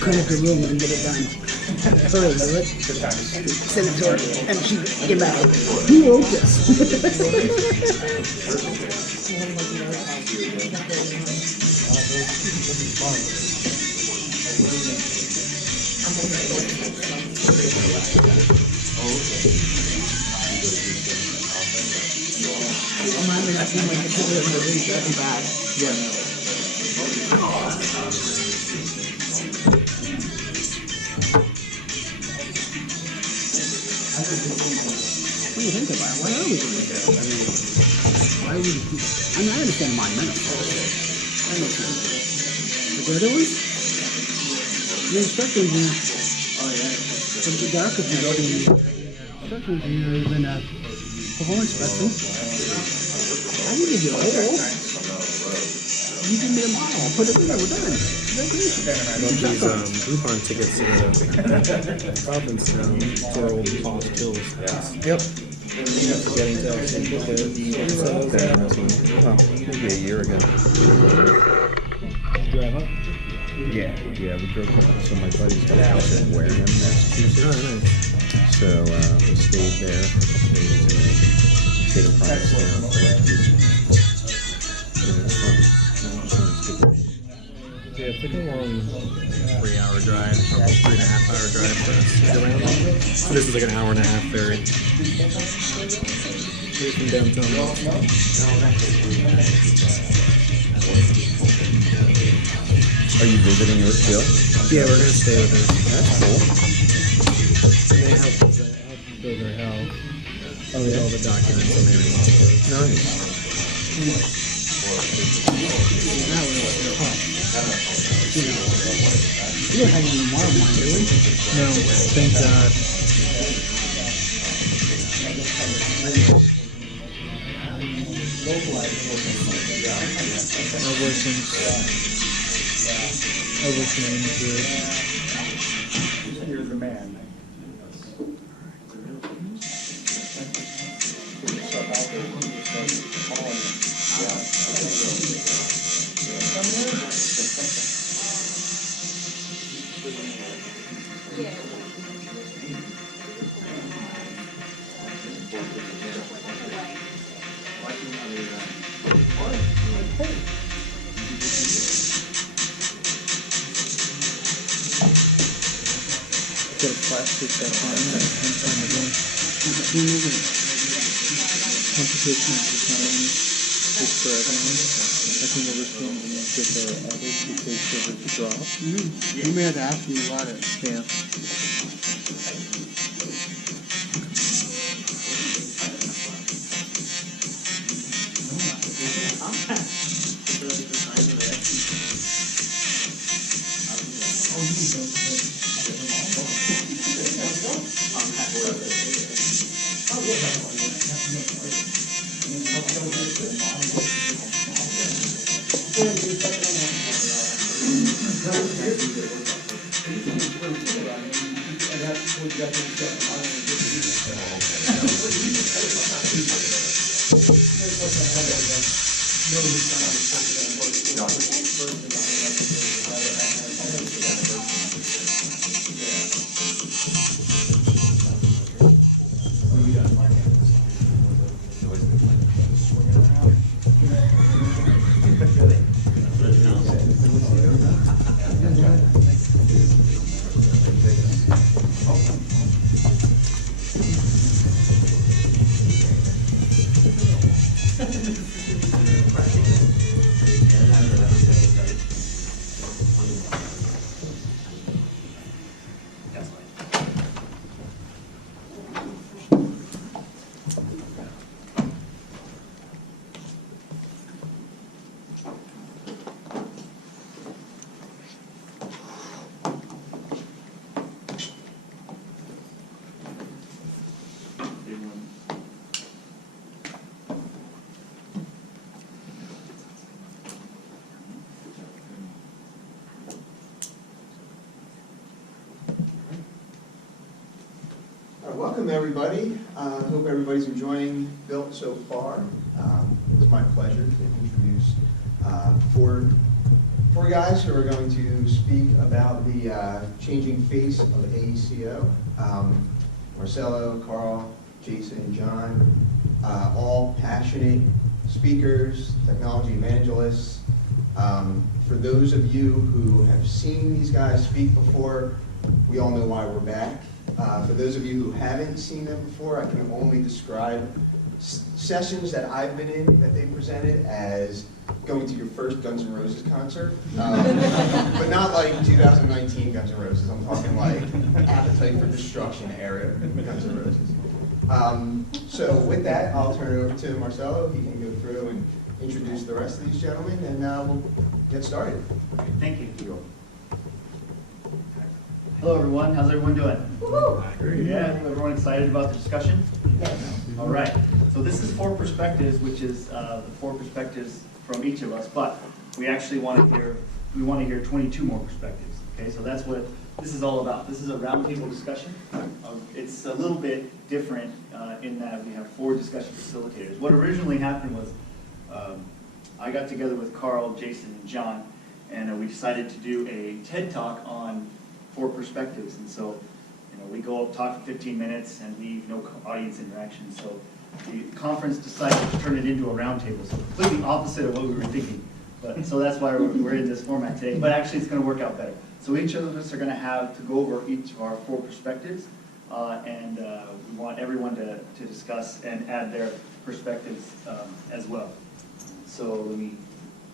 Clean up the room and get it done. Hurry, do it. Send it to her, and she get back. Who wrote this? Mine may not be my computer in the week. That'd be bad. Yeah. What do you think about it? Why are we doing this? I mean, why are we? I mean, I understand monumental. That makes sense. But the other ones, the instructor engineer. Oh yeah. The architect, the instructor engineer is in a performance inspection. I need to do it. You give me a model. I'll put it in there. We're done. These Groupon tickets to the conference for old Paul's Bills. Yep. Getting to actually put Maybe a year ago. drive up. Yeah, we drove up. So my buddy's got a house in Wareham, Massachusetts. Oh, nice. So we stayed there. Stayed in Provincetown. Yeah, it's like a long 3-hour drive, almost 3.5-hour drive for us to get around. So this is like an hour and a half ferry. Here from downtown. Are you visiting her still? Yeah, we're gonna stay with her. That's cool. They helped us build our house. Oh, yeah. All the documents and everything. Nice. You don't have any more of mine, do we? No, thank God. You're the man. Got a plastic that on that comes on the room. Competition is design is for everyone. I think overseeing and get the others because of the drop. You may have to ask me about it. Yeah. Welcome, everybody. Hope everybody's enjoying Built so far. It's my pleasure to introduce four guys who are going to speak about the changing face of AECO. Marcello, Carl, Jason, John, all passionate speakers, technology evangelists. For those of you who have seen these guys speak before, we all know why we're back. For those of you who haven't seen them before, I can only describe sessions that I've been in that they presented as going to your first Guns N' Roses concert. But not like 2019 Guns N' Roses. I'm talking like Appetite for Destruction era Guns N' Roses. So with that, I'll turn it over to Marcello. He can go through and introduce the rest of these gentlemen, and we'll get started. Thank you. Hello, everyone. How's everyone doing? Woo-hoo! Yeah, everyone excited about the discussion? Yes. All right. So this is 4 perspectives, which is the 4 perspectives from each of us, but we actually want to hear 22 more perspectives. Okay, so that's what this is all about. This is a roundtable discussion. It's a little bit different in that we have 4 discussion facilitators. What originally happened was I got together with Carl, Jason, and John, and we decided to do a TED Talk on 4 perspectives. And so, we go up, talk for 15 minutes, and leave no audience interaction. So the conference decided to turn it into a roundtable, so completely opposite of what we were thinking. But so that's why we're in this format today. But actually, it's going to work out better. So each of us are going to have to go over each of our 4 perspectives, and we want everyone to discuss and add their perspectives as well. So let me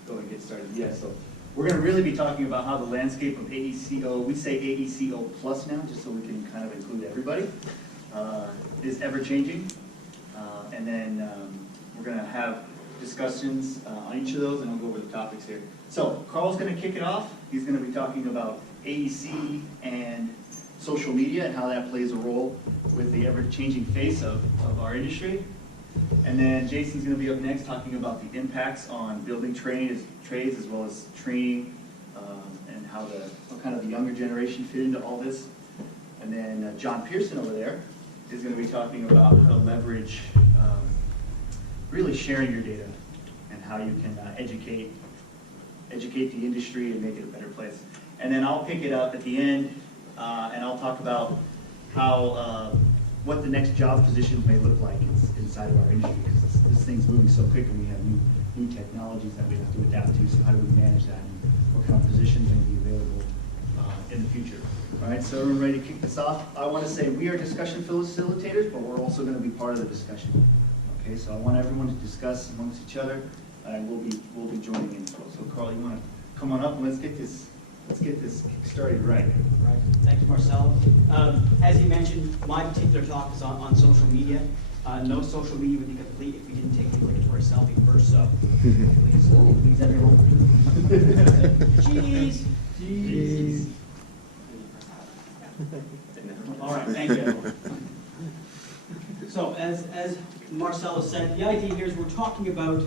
go and get started. Yeah, so we're going to really be talking about how the landscape of AECO, we say AECO plus now, just so we can kind of include everybody, is ever changing. And then we're going to have discussions on each of those, and I'll go over the topics here. So Carl's going to kick it off. He's going to be talking about AEC and social media and how that plays a role with the ever-changing face of our industry. And then Jason's going to be up next talking about the impacts on building trades as well as training and how kind of the younger generation fit into all this. And then John Pierson over there is going to be talking about how to leverage really sharing your data and how you can educate the industry and make it a better place. And then I'll pick it up at the end and I'll talk about how what the next job positions may look like inside of our industry, because this thing's moving so quick and we have new technologies that we have to adapt to. So how do we manage that, and what kind of positions may be available in the future? All right, so everyone ready to kick this off? I want to say we are discussion facilitators, but we're also going to be part of the discussion. Okay, so I want everyone to discuss amongst each other, and we'll be joining in. So Carl, you want to come on up and let's get this started right. Right. Thank you, Marcello. As you mentioned, my particular talk is on social media. No social media would be complete if we didn't take the obligatory selfie first. So please everyone. Cheese. Cheese. All right. Thank you, everyone. So as Marcello said, the idea here is we're talking about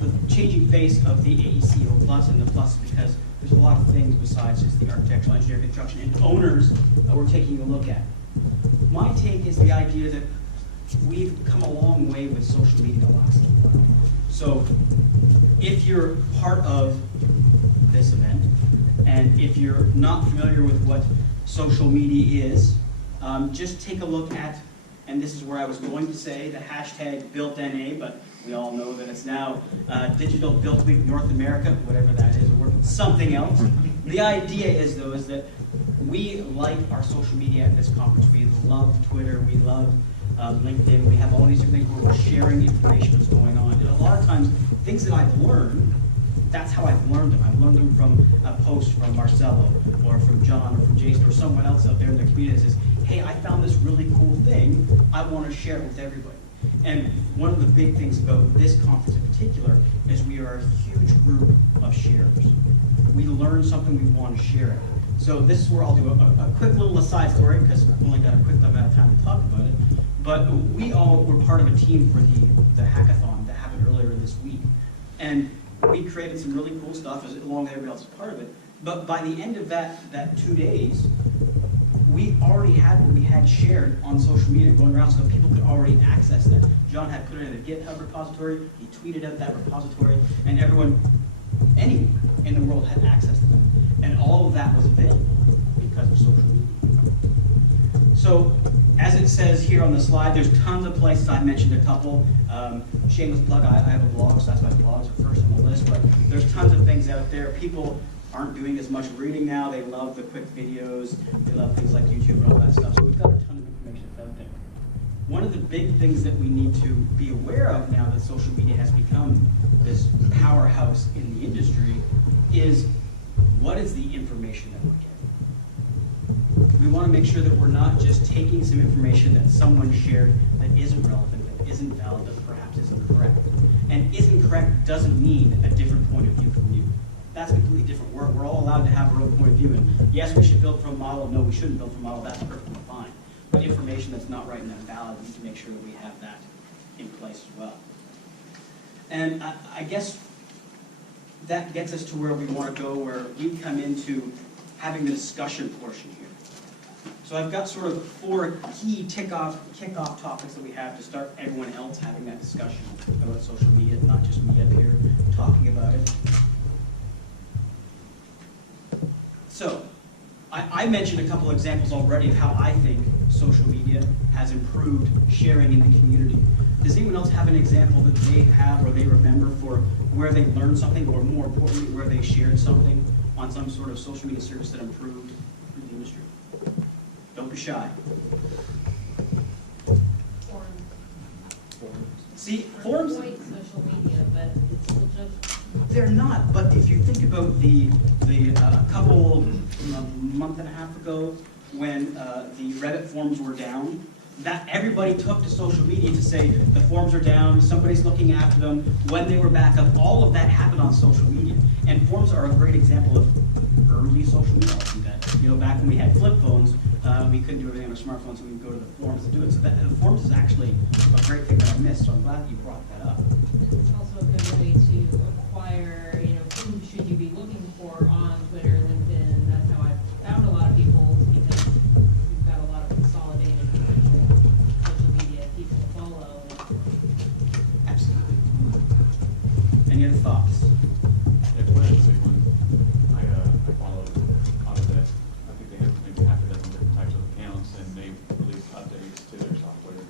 the changing face of the AECO Plus, and the plus because there's a lot of things besides just the architectural, engineering, construction, and owners that we're taking a look at. My take is the idea that we've come a long way with social media the last little while. So if you're part of this event, and if you're not familiar with what social media is, just take a look at, and this is where I was going to say, the hashtag BuiltNA, but we all know that it's now Digital Built Week North America, whatever that is, or something else. The idea is, though, is that we like our social media at this conference. We love Twitter, we love LinkedIn, we have all these different things where we're sharing information that's going on. And a lot of times, things that I've learned, that's how I've learned them. I've learned them from a post from Marcello, or from John, or from Jason, or someone else out there in the community that says, hey, I found this really cool thing, I want to share it with everybody. And one of the big things about this conference in particular is we are a huge group of sharers. We learn something, we want to share it. So this is where I'll do a quick little aside story, because I've only got a quick amount of time to talk about it. But we all were part of a team for the hackathon that happened earlier this week. And we created some really cool stuff along with everybody else was part of it. But by the end of that 2 days, we already had what we had shared on social media going around, so people could already access that. John had put it in a GitHub repository, he tweeted out that repository, and anyone in the world had access to that. And all of that was available because of social media. So, as it says here on the slide, there's tons of places. I mentioned a couple. Shameless plug, I have a blog, so that's why blogs are first on the list, but there's tons of things out there. People aren't doing as much reading now. They love the quick videos. They love things like YouTube and all that stuff. So we've got a ton of information out there. One of the big things that we need to be aware of now that social media has become this powerhouse in the industry is, what is the information that we're getting? We want to make sure that we're not just taking some information that someone shared that isn't relevant, that isn't valid, that perhaps isn't correct. And isn't correct doesn't mean a different point of view from you. That's completely different. We're all allowed to have our own point of view. And yes, we should build from a model. No, we shouldn't build from a model. That's perfectly fine. But information that's not right and not valid, we need to make sure that we have that in place as well. And I guess that gets us to where we want to go, where we come into having the discussion portion here. So I've got sort of 4 key kickoff topics that we have to start everyone else having that discussion about social media, not just me up here talking about it. So, I mentioned a couple examples already of how I think social media has improved sharing in the community. Does anyone else have an example that they have or they remember for where they learned something, or more importantly, where they shared something on some sort of social media service that improved the industry? Don't be shy. See, forums. Avoid social media, but it's still just. They're not, but if you think about the month and a half ago when the Reddit forums were down, that everybody took to social media to say the forums are down, somebody's looking after them. When they were back up, all of that happened on social media. And forums are a great example of early social media. I'll do that. You know, back when we had flip phones, we couldn't do everything on our smartphones, so we'd go to the forums to do it. So the forums is actually a great thing that I missed, so I'm glad that you brought that up. It's also a good way to acquire, who should you be looking for on Twitter, LinkedIn. That's how I found a lot of people, because we've got a lot of consolidated potential social media people to follow. Absolutely. Any other thoughts? Yeah, Twitter's a big one. I follow out of that. I think they have maybe half a dozen different types of accounts, and they release updates to their software.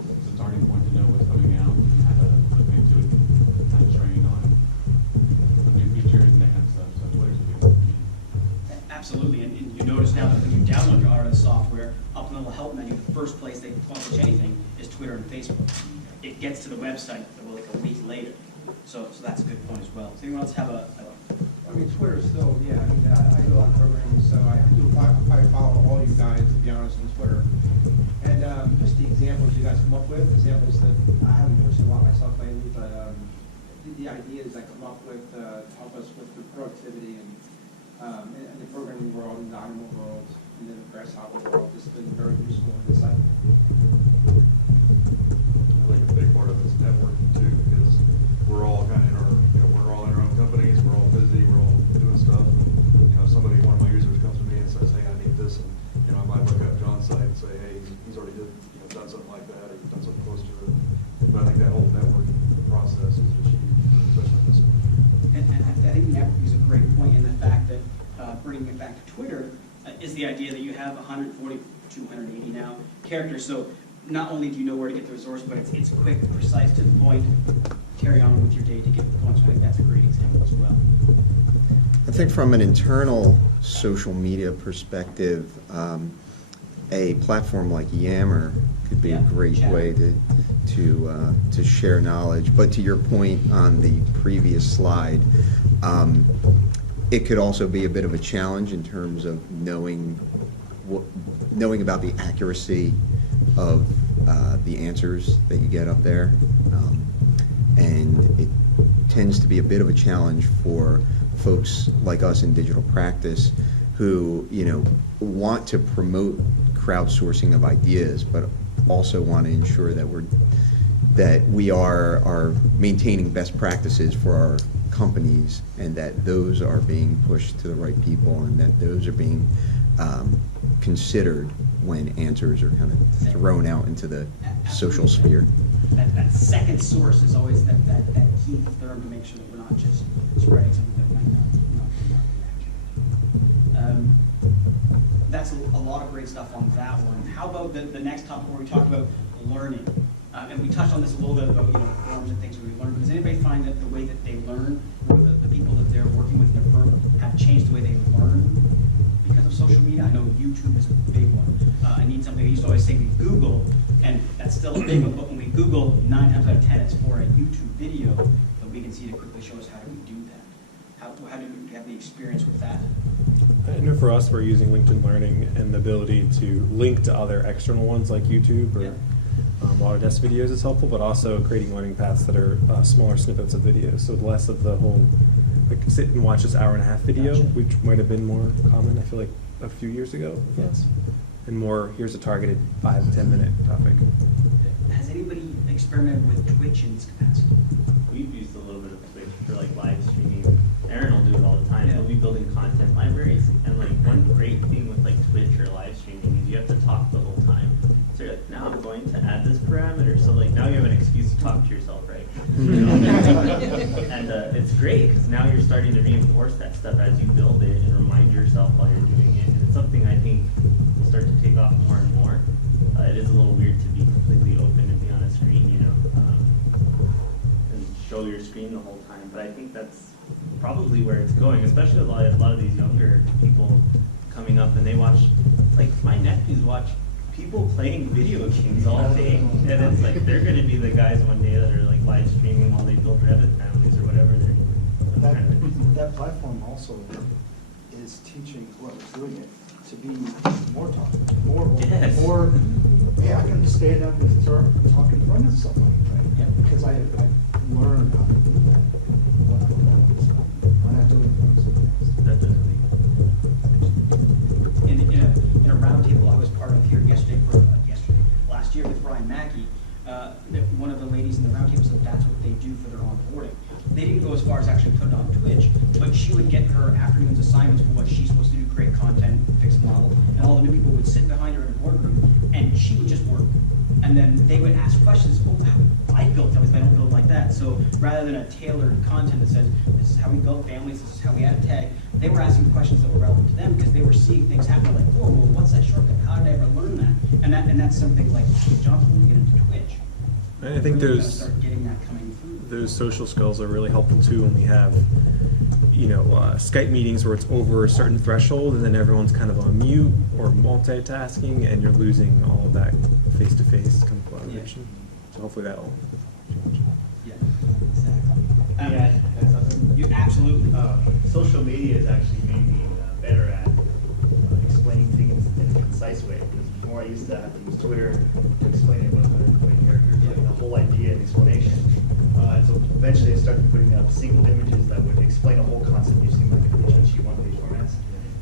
So it's already important to know what's coming out, how to look into it, how to train on new features and that kind of stuff. So Twitter's a big one for me. Absolutely, and you notice now that when you download your RS software, up in the little help menu, the first place they publish anything is Twitter and Facebook. It gets to the website like a week later. So that's a good point as well. Does anyone else have a I mean, Twitter still, yeah, I do a lot of programming, so I probably follow all you guys, to be honest, on Twitter. And just the examples you guys come up with, examples that I haven't posted a lot myself lately, but the ideas I come up with to help us with the productivity and the programming world, and the animal world, and then the grasshopper world, has been very useful and insightful. I think a big part of it is networking too, because we're all kind of in our, we're all in our own companies, we're all busy, we're all doing stuff, and, somebody, one of my users comes to me and says, hey, I need this, and, I might look up John's site and say, hey, he's already done something like that, or done something close to it. But I think that whole networking process is just huge, especially in this industry. And I think networking is a great point in the fact that bringing it back to Twitter is the idea that you have 140, 280 now characters. So not only do you know where to get the resource, but it's quick, precise, to the point. Carry on with your day to get the point. So I think that's a great example as well. I think from an internal social media perspective, a platform like Yammer could be a great way to share knowledge. But to your point on the previous slide, it could also be a bit of a challenge in terms of knowing about the accuracy of the answers that you get up there. And it tends to be a bit of a challenge for folks like us in digital practice who, want to promote crowdsourcing of ideas, but also want to ensure that we are maintaining best practices for our companies, and that those are being pushed to the right people, and that those are being considered when answers are kind of thrown out into the social sphere. That second source is always that key term to make sure that we're not just spreading something that might not be accurate. That's a lot of great stuff on that one. How about the next topic where we talk about learning? And we touched on this a little bit about forms and things where we learn. But does anybody find that the way that they learn, or the people that they're working with in their firm, have changed the way they learn because of social media? I know YouTube is a big one. I need something. I used to always say we Google, and that's still a big one. But when we Google, 9 times out of 10, it's for a YouTube video that we can see to quickly show us how do we do that. How do you have the experience with that? I know for us, we're using LinkedIn Learning and the ability to link to other external ones like YouTube or Autodesk videos is helpful, but also creating learning paths that are smaller snippets of videos. So less of the whole, like sit and watch this hour-and-a-half video, which might have been more common, I feel like, a few years ago. Yes. And more, here's a targeted 5 to 10 minute topic. Has anybody experimented with Twitch in this capacity? We've used a little bit of Twitch for like live streaming. Aaron will do it all the time. He'll be building content libraries, and like one great thing with like Twitch or live streaming is you have to talk the whole time. So you're like, now I'm going to add this parameter. So like now you have an excuse to talk to yourself, right? And it's great because now you're starting to reinforce that stuff as you build it and remind yourself while you're doing it. And it's something I think will start to take off more and more. It is a little weird to be completely open and be on a screen, and show your screen the whole time. But I think that's probably where it's going, especially a lot of these younger people coming up, and they watch, like my nephews watch people playing video games all day, and it's like they're going to be the guys one day that are like live streaming while they build Revit families or whatever they're doing. That platform also is teaching whoever's doing it to be more talkative, more, hey, I can stand up and talk in front of somebody, right? Because I learned how to do that when I'm doing it, so why not do it in front of somebody else? In a roundtable I was part of here last year with Ryan Mackey, one of the ladies in the roundtable said that's what they do for their onboarding. They didn't go as far as actually put it on Twitch, but she would get her afternoon's assignments for what she's supposed to do, create content, fix a model, and all the new people would sit behind her in a boardroom, and she would just work. And then they would ask questions, I built those, I don't build like that. So rather than a tailored content that says, this is how we build families, this is how we add a tag, they were asking questions that were relevant to them because they were seeing things happen like, whoa, what's that shortcut? How did I ever learn that? And that's something like, Jonathan, when we get into Twitch, I think really start getting that coming through. Those social skills are really helpful too when we have, Skype meetings where it's over a certain threshold and then everyone's kind of on mute or multitasking and you're losing all of that face-to-face kind of collaboration. So hopefully that'll change. Yeah, exactly. You absolutely. Social media has actually made me better at explaining things in a concise way. Because before I used to have to use Twitter to explain it with 120 characters, like the whole idea and explanation. And so eventually I started putting up single images that would explain a whole concept using like a cheat sheet one-page formats.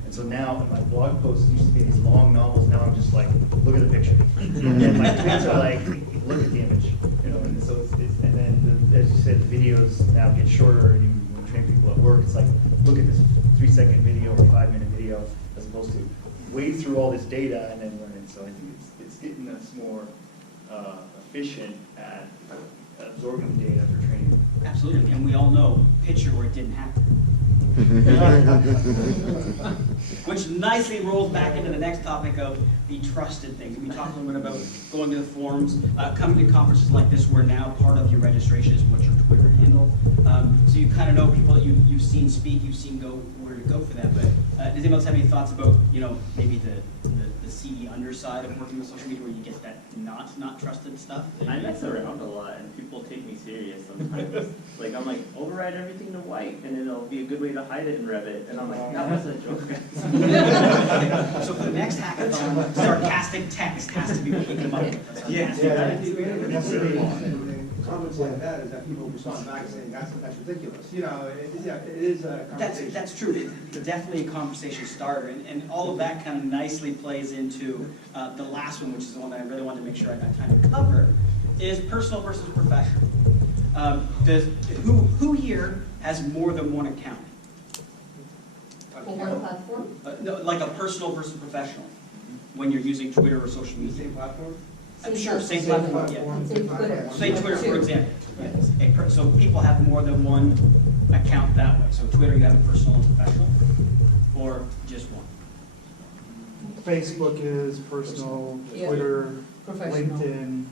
And so now my blog posts used to be these long novels. Now I'm just like, look at the picture. And my tweets are like, look at the image. And so and then as you said, the videos now get shorter. And you train people at work. It's like, look at this 3-second video or 5-minute video, as opposed to wade through all this data and then learn it. So I think it's getting us more efficient at absorbing the data for training. Absolutely, and we all know, picture where it didn't happen. Which nicely rolls back into the next topic of the trusted things. We talked a little bit about going to the forums, coming to conferences like this where now part of your registration is what's your Twitter handle. So you kind of know people that you've seen speak, you've seen go where to go for that. But does anybody else have any thoughts about, maybe the seedy underside of working with social media where you get that not trusted stuff? I mess around a lot and people take me serious sometimes. Like I'm like, override everything to white and it'll be a good way to hide it in Revit. And I'm like, that was a joke. So for the next hackathon, sarcastic text has to be what we come up with. Comments like that is that people respond back saying that's ridiculous. It is a conversation. That's true. It's definitely a conversation starter, and all of that kind of nicely plays into the last one, which is the one that I really wanted to make sure I got time to cover, is personal versus professional. Who here has more than one account? For one platform? No, like a personal versus professional. when you're using Twitter or social media. Same platform? I'm sure, same platform, yeah. Say Twitter. Say Twitter, for example. So people have more than one account that way. So Twitter, you have a personal and professional, or just one? Facebook is personal, Yeah. Twitter, Professional. LinkedIn.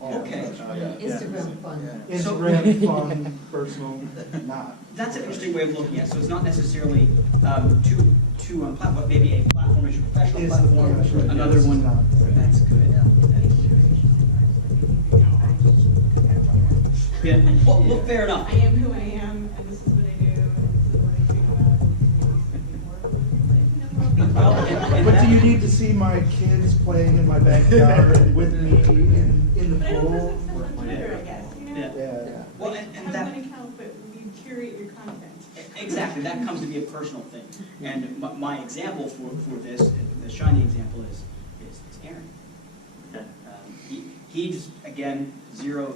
all Okay. that. Instagram fun. Instagram, fun, personal, not. That's an interesting way of looking at it. So it's not necessarily two on platform, but maybe a platform is your professional Is- platform, yeah, right. another It's one. not. That's good. Yeah, well, fair enough. I am who I am, and this is what I do, and this is what I think about. Well, and But that- do you need to see my kids playing in my backyard with me in the But I don't pool? post stuff on Twitter, I guess, you know? Yeah. Yeah. Well, Like, and have that. one account, but you curate your content. Exactly, that comes to be a personal thing. And my example for this, the shiny example is Aaron. He's, again, zero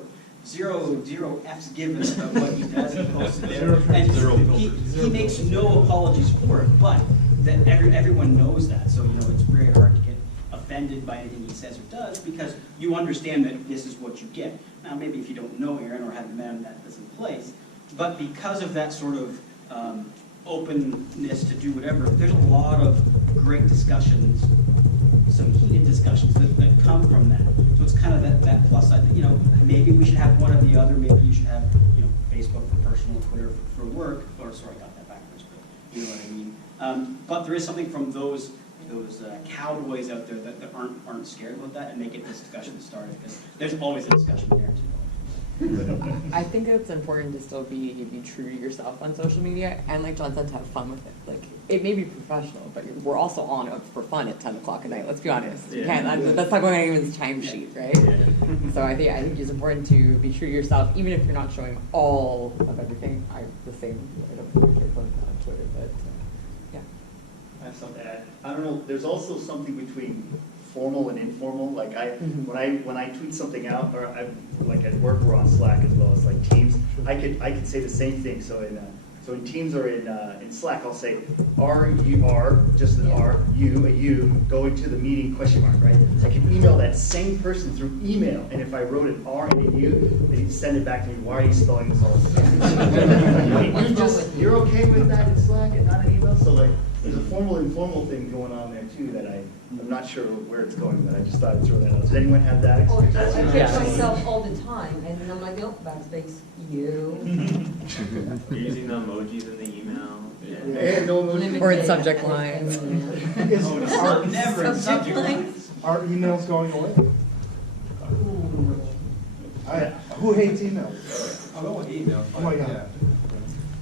F's given about what he does, he posts it there. And he makes no apologies for it, but that everyone knows that. So, it's very hard to get offended by anything he says or does, because you understand that this is what you get. Now, maybe if you don't know Aaron or haven't met him, that's in place. But because of that sort of openness to do whatever, there's a lot of great discussions, some heated discussions that come from that. So it's kind of that plus side that, maybe we should have one or the other, maybe you should have, Facebook for personal, Twitter for work, or sorry, I got that backwards, but you know what I mean. But there is something from those cowboys out there that aren't scared about that and make it this discussion started, because there's always a discussion there too. I think it's important to still be true to yourself on social media, and like John said, to have fun with it. Like, it may be professional, but we're also on it for fun at 10 o'clock at night. Let's be honest. You can't, that's not going on anyone's timesheet, right? So I think it's important to be true to yourself, even if you're not showing all of everything. I'm the same. I don't share fun on Twitter, but yeah. I have something to add. I don't know, there's also something between formal and informal. Like when I tweet something out, or like at work we're on Slack as well as like Teams, I could say the same thing. So in Teams or in Slack, I'll say, are just an R, you going to the meeting, ? Right? I can email that same person through email, and if I wrote an R and a U, they'd send it back to me. Why are you spelling this all the time? You're okay with that in Slack and not an email? So like, there's a formal informal thing going on there too that I'm not sure where it's going, but I just thought I'd throw that out. Does anyone have that Oh, I experience? catch myself all the time, and then I'm like, nope, backspace, you. You're using the emojis in the email. Yeah, no emoji. Or in subject lines. Never in subject lines. Are emails going away? Who hates emails? I don't email. Oh my God.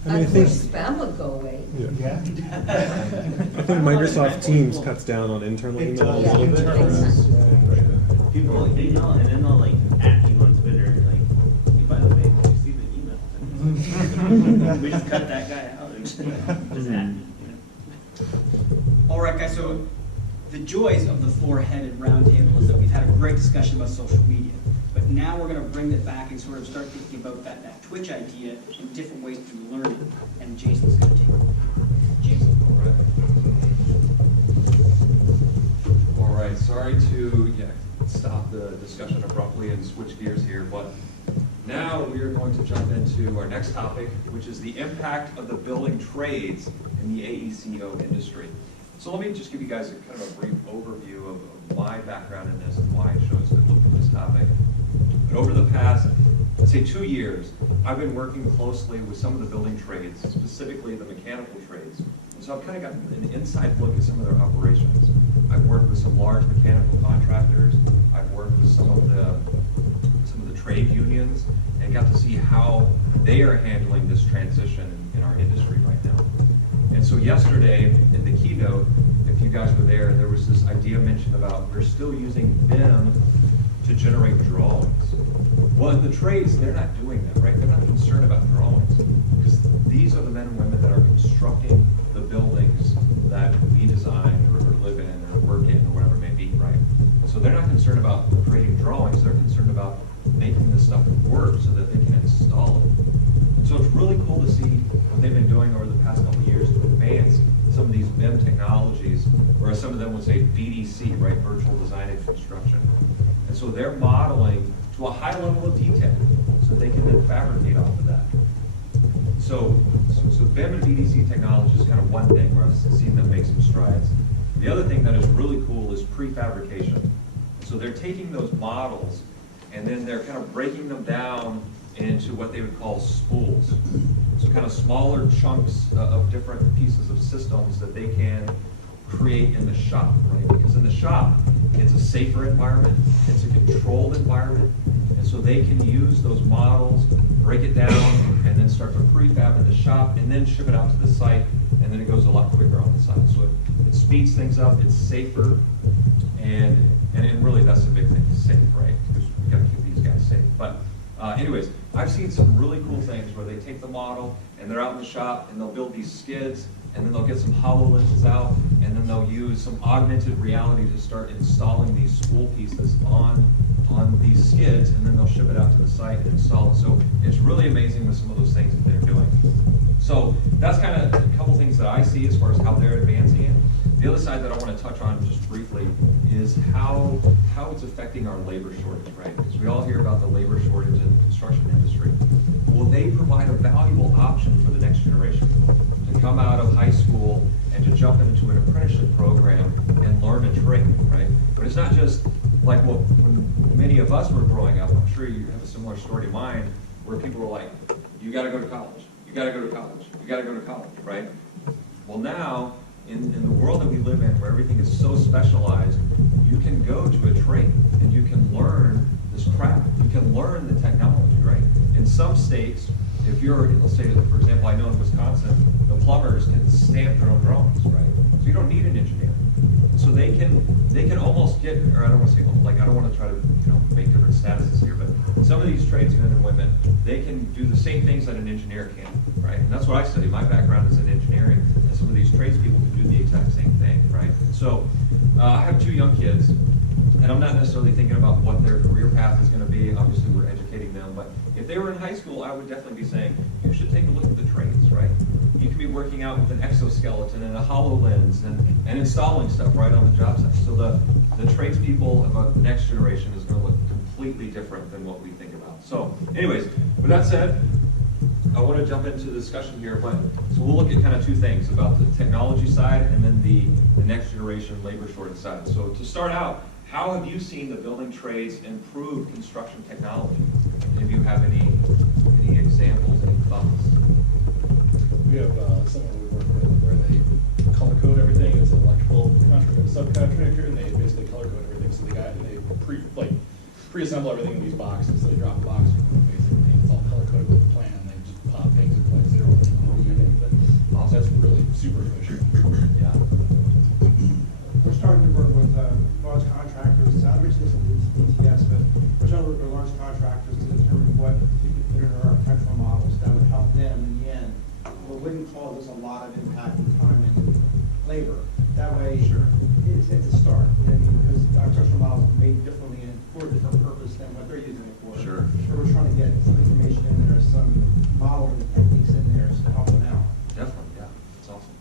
I wish spam would go away. Yeah. I think Microsoft Teams cuts down on internal It email a does. little bit. Internal. People will email and then they'll like at you on Twitter, like, hey, by the way, did you see the email? We just cut that guy out. Just at me. All right, guys, so the joys of the four-headed roundtable is that we've had a great discussion about social media. But now we're going to bring it back and sort of start thinking about that Twitch idea in different ways through learning. And Jason's going to take over. Jason. All right, sorry to stop the discussion abruptly and switch gears here, but now we are going to jump into our next topic, which is the impact of the building trades in the AECO industry. So let me just give you guys kind of a brief overview of my background in this and why I chose to look at this topic. But over the past, let's say 2 years, I've been working closely with some of the building trades, specifically the mechanical trades. And so I've kind of gotten an inside look at some of their operations. I've worked with some large mechanical contractors. I've worked with some of the trade unions and got to see how they are handling this transition in our industry right now. And so yesterday in the keynote, if you guys were there, there was this idea mentioned about we're still using BIM to generate drawings. Well, in the trades, they're not doing that, right? They're not concerned about drawings because these are the men and women that are constructing the buildings that we design or live in or work in or whatever it may be, right? So they're not concerned about creating drawings. They're concerned about making this stuff work so that they can install it. And so it's really cool to see what they've been doing over the past couple of years to advance some of these BIM technologies or as some of them would say, VDC, right, virtual design and construction. And so they're modeling to a high level of detail so they can then fabricate off of that. So BIM and VDC technology is kind of one thing where I've seen them make some strides. The other thing that is really cool is prefabrication. So they're taking those models and then they're kind of breaking them down into what they would call spools. So kind of smaller chunks of different pieces of systems that they can create in the shop, right? Because in the shop, it's a safer environment, it's a controlled environment, and so they can use those models, break it down, and then start to prefab in the shop, and then ship it out to the site, and then it goes a lot quicker on the site. So it speeds things up, it's safer, and really that's the big thing, safe, right? Because we got to keep these guys safe. But anyways, I've seen some really cool things where they take the model, and they're out in the shop, and they'll build these skids, and then they'll get some HoloLenses out, and then they'll use some augmented reality to start installing these spool pieces on these skids, and then they'll ship it out to the site and install it. So it's really amazing with some of those things that they're doing. So that's kind of a couple things that I see as far as how they're advancing it. The other side that I want to touch on just briefly is how it's affecting our labor shortage, right? Because we all hear about the labor shortage in the construction industry. Well, they provide a valuable option for the next generation to come out of high school and to jump into an apprenticeship program and learn a trade, right? But it's not just like when many of us were growing up. I'm sure you have a similar story to mine, where people were like, you got to go to college, you got to go to college, you got to go to college, right? Well, now, in the world that we live in, where everything is so specialized, you can go to a trade and you can learn this craft. You can learn the technology, right? In some states, if you're, let's say, for example, I know in Wisconsin, the plumbers can stamp their own drawings, right? So you don't need an engineer. So they can almost get, or I don't want to say, like, I don't want to try to, make different statuses here, but some of these tradesmen and women, they can do the same things that an engineer can, right? And that's what I study. My background is in engineering, and some of these tradespeople can do the exact same thing, right? So I have 2 young kids, and I'm not necessarily thinking about what their career path is going to be. Obviously, we're educating them, but if they were in high school, I would definitely be saying, you should take a look at the trades, right? You could be working out with an exoskeleton and a HoloLens and installing stuff right on the job site. So the tradespeople of the next generation is going to look completely different than what we think about. So anyways, with that said, I want to jump into the discussion here, so we'll look at kind of 2 things about the technology side and then the next generation labor shortage side. So to start out, how have you seen the building trades improve construction technology? If you have any examples, any thoughts? We have someone we work with where they color code everything. It's an electrical contractor, subcontractor, and they basically color code everything. So they pre-assemble everything in these boxes. So they drop a box basically, and it's all color coded with the plan. And they just pop things in place. They don't really do anything. Awesome. That's really super efficient. Yeah. We're starting to work with large contractors. I mentioned this in DTS, but we're starting to work with large contractors to determine what we can put in our architectural models that would help them in the end. What wouldn't cause us a lot of impact in time and labor. That way, it's a start. You know what I mean? Because the architectural models are made differently and for a different purpose than what they're using it for. Sure. So we're trying to get some information in there, some modeling techniques in there to help them out. Definitely, yeah. That's awesome.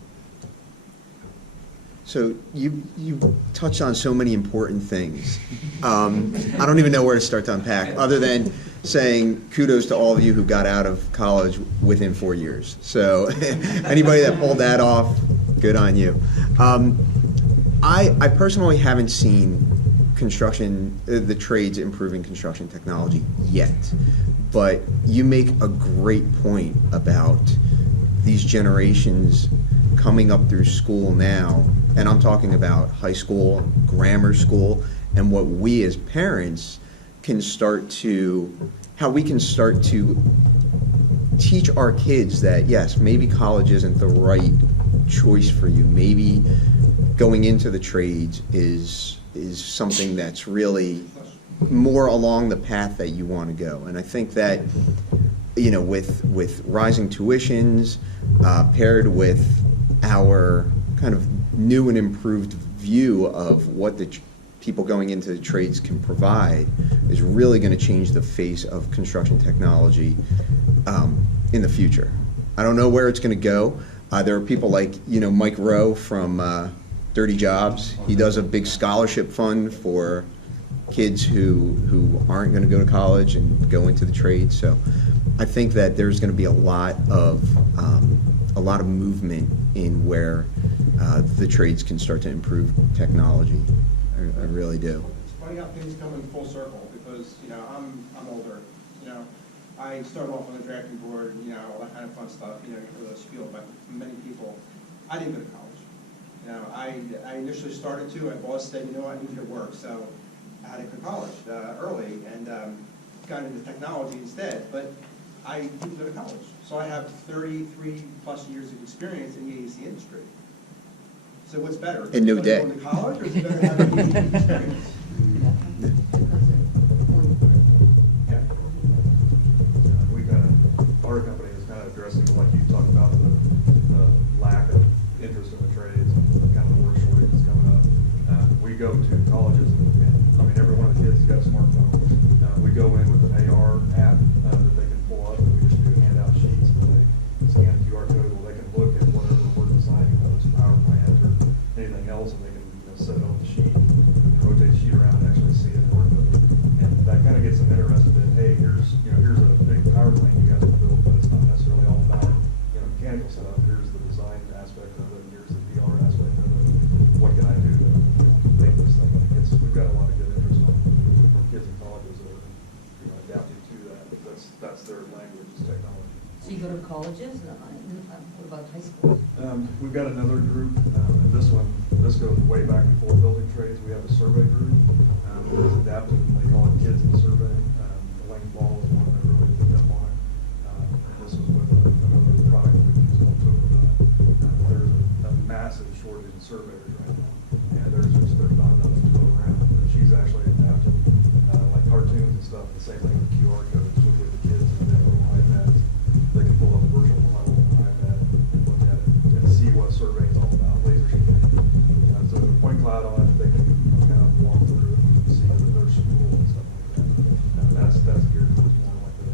So you touched on so many important things. I don't even know where to start to unpack, other than saying kudos to all of you who got out of college within 4 years. So anybody that pulled that off, good on you. I personally haven't seen construction, the trades improving construction technology yet, but you make a great point about these generations coming up through school now, and I'm talking about high school, grammar school, and what we as parents can start to, how we can start to teach our kids that, yes, maybe college isn't the right choice for you. Maybe going into the trades is something that's really more along the path that you want to go. And I think that, with rising tuitions, paired with our kind of new and improved view of what the people going into the trades can provide, is really going to change the face of construction technology in the future. I don't know where it's going to go. There are people like Mike Rowe from dirty jobs. He does a big scholarship fund for kids who aren't going to go to college and go into the trade. So I think that there's going to be a lot of movement in where the trades can start to improve technology. I really do. It's funny how things come in full circle, because, you know, I'm older, you know. I started off on the drafting board, and, you know, all that kind of fun stuff, you know, you hear those spiel by many people. I didn't go to college. You know, I initially started to, my boss said, you know what, I need you to work, so I had to go to college early, and got into technology instead, but I didn't go to college. So I have 33 plus years of experience in the AEC industry. So what's better? And no debt. Going to college, or is it better having AEC experience? Yeah. We kind of, our company is kind of addressing, like you talked about, the lack of interest in the trades and kind of the work shortage that's coming up. We go to colleges, and I mean, every one of the kids has got a smartphone. We go in with an AR app that they can pull up, and we just do handout sheets where they scan a QR code, where they can look at whatever we're designing, whether it's a power plant or anything else, and they can set it on the sheet, and rotate the sheet around and actually see it and work with it. And that kind of gets them interested in, hey, here's a big power plant you guys have built, but it's not necessarily all about mechanical stuff. Here's the design aspect of it, and here's the VR aspect of it. What can I do to make this thing? We've got a lot of good interest from kids in colleges that are adapting to that. That's their language, is technology. So you go to colleges? What about high school? We've got another group, and this goes way back before building trades. We have a survey group that's adapted. They call it Kids in Surveying. Elaine Ball is one that really picked up on it. And this was with another product we use called Token. There's a massive shortage in surveyors right now, and there's not enough to go around. But she's actually adapted like cartoons and stuff. The same thing with QR codes. So with the kids and their little iPads, they can pull up a virtual model on an iPad and look at it and see what surveying is all about. Laser scanning. So the point cloud on it, they can kind of walk through it and see their school and stuff like that. And that's geared towards more like the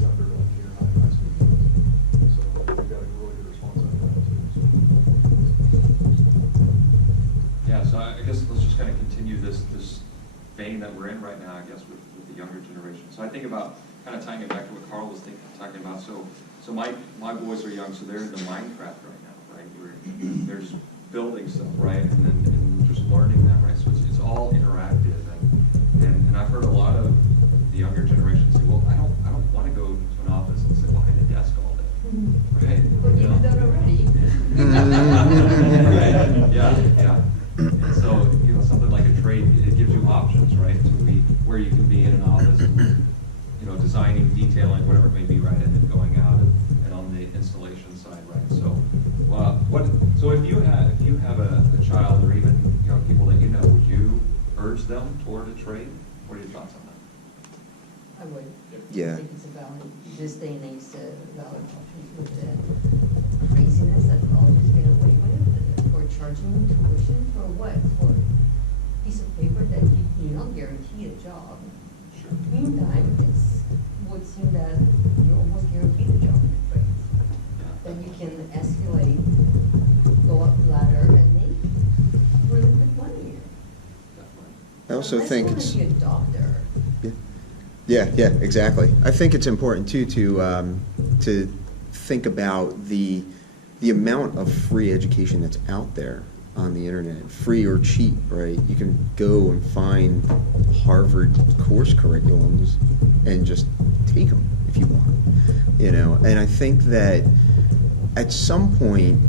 younger, like junior high school kids. So we've got a really good response out of that too. Yeah, so I guess let's just kind of continue this vein that we're in right now, I guess, with the younger generation. So I think about kind of tying it back to what Carl was talking about. So my boys are young, so they're into Minecraft right now, right? They're just building stuff, right? And just learning that, right? So it's all interactive, and I've heard a lot of the younger generation say, well, I don't want to go to an office and sit behind a desk all day, right? But you do that already. Right? Yeah. And so, something like a trade, it gives you options, right? Where you can be in an office, and, designing, detailing, whatever it may be, right? And then going out and on the installation side, right? So, so if you have a child, or even people that you know, would you urge them toward a trade? What are your thoughts on that? I would. Yeah. I think it's a valid, this day and age, valid option with the craziness that colleges get away with for charging tuition for what? For a piece of paper that you don't guarantee a job. Sure. Meantime, it would seem that you almost guarantee the job in the trades. Then you can escalate, go up the ladder, and make really good money here. I also think it's. Unless you want to be a doctor. Yeah, exactly. I think it's important too to think about the amount of free education that's out there on the internet, free or cheap, right? You can go and find Harvard course curriculums and just take them if you want, And I think that at some point,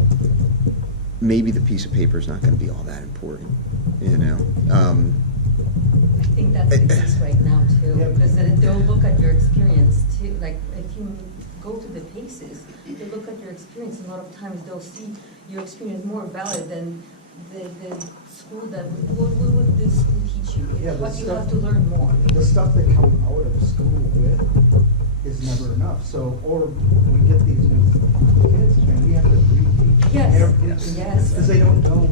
maybe the piece of paper is not going to be all that important, I think that's the case right now too, because they'll look at your experience too. Like if you go to the PACES, they look at your experience. A lot of times they'll see your experience more valid than the school that what would this school teach you? Yeah, What you have to learn more. The stuff they come out of school with is never enough. So, or we get these new kids, and we have to reteach. Yes. Because they don't know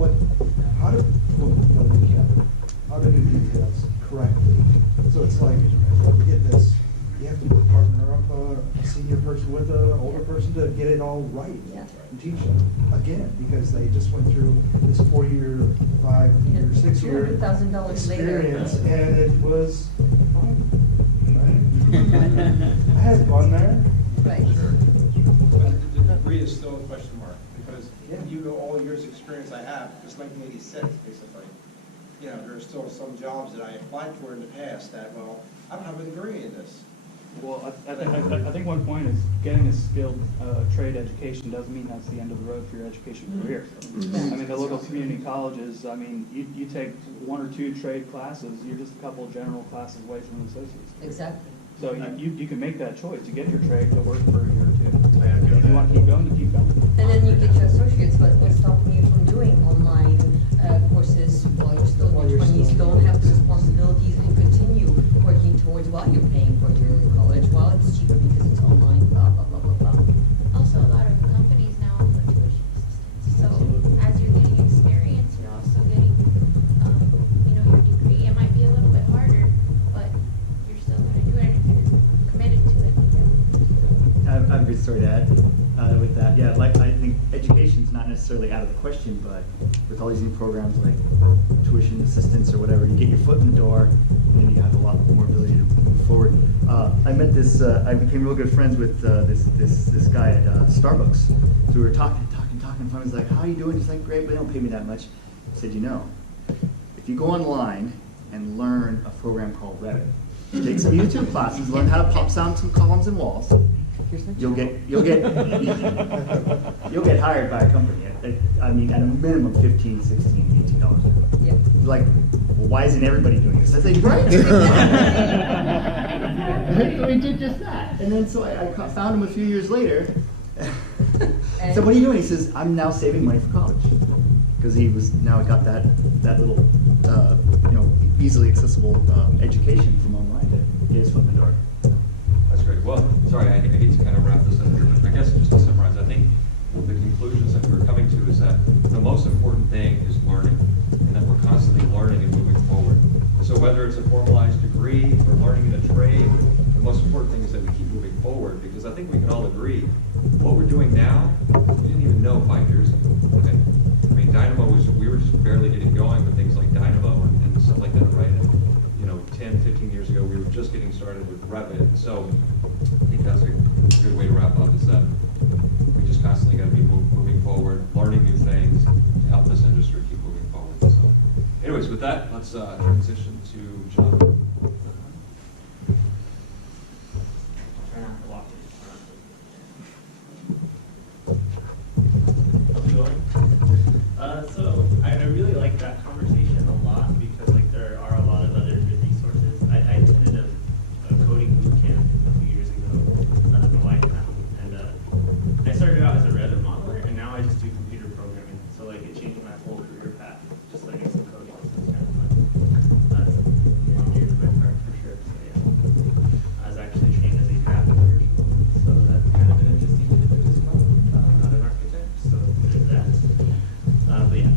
how to put a building together, how to do details correctly. So it's like, you get this, you have to partner up a senior senior person with an older person to get it all right and teach them again, because they just went through this 4-year, 5-year, 6-year $200,000 experience, later. and it was fun. Right? I had fun there. Right. But the degree is still a question mark, because you know all years' experience I have, just 1986, basically. You know, there are still some jobs that I applied for in the past that, well, I don't have a degree in this. Well, I think one point is getting a skilled trade education doesn't mean that's the end of the road for your education career. I mean, the local community colleges, I mean, you take 1 or 2 trade classes, you're just a couple of general classes away from an associate's. Exactly. So you can make that choice. You get your trade to work for a year or 2. If you want to keep going, you keep going. And then you get your associates, but what's stopping you from doing online courses while you're still in your 20s, don't have the responsibilities and continue working towards while you're paying for your college, while it's cheaper because it's online, blah, blah, blah, blah, blah. Also, a lot of companies now offer tuition assistance. So as you're getting experience, you're also getting, your degree. It might be a little bit harder, but you're still going to do it if you're committed to it. I have a good story to add with that. Yeah, like I think education's not necessarily out of the question, but with all these new programs like tuition assistance or whatever, you get your foot in the door, and then you have a lot more ability to move forward. I met this. I became real good friends with this guy at Starbucks. So we were talking. Fun. He's like, "How are you doing?" He's like, "Great, but they don't pay me that much." I said, if you go online and learn a program called Revit, take some YouTube classes, learn how to pop sound some columns and walls. You'll get hired by a company. I mean, at a minimum, $15, $16, $18. Yeah. Like, well, why isn't everybody doing this? I said, right. So we did just that, and then so I found him a few years later. So what are you doing? He says, I'm now saving money for college, because he got that little easily accessible education from online to get his foot in the door. That's great. Well, sorry, I hate to kind of wrap this up here, but I guess just to summarize, I think the conclusions that we're coming to is that the most important thing is learning, and that we're constantly learning and moving forward. So whether it's a formalized degree or learning in a trade, the most important thing is that we keep moving forward, because I think we can all agree what we're doing now, we didn't even know 5 years ago. Okay? I mean, we were just barely getting going with things like Dynamo and stuff like that, right? And, 10, 15 years ago, we were just getting started with Revit. And so I think that's a good way to wrap up, is that we just constantly got to be moving forward, learning new things to help this industry keep moving forward. So anyways, with that, let's transition to John. How's it going? So I really like that conversation a lot, because there are a lot of other good resources. I attended a coding boot camp a few years ago in Whitetown, and I started out as a Revit modeler, and now I just do computer programming. So it changed my whole career path, just learning some coding. So it's kind of fun. Near to my heart for sure. So yeah, I was actually trained as a graphic visual, so that's kind of an interesting bit as well. Not an architect, so there's that. But yeah.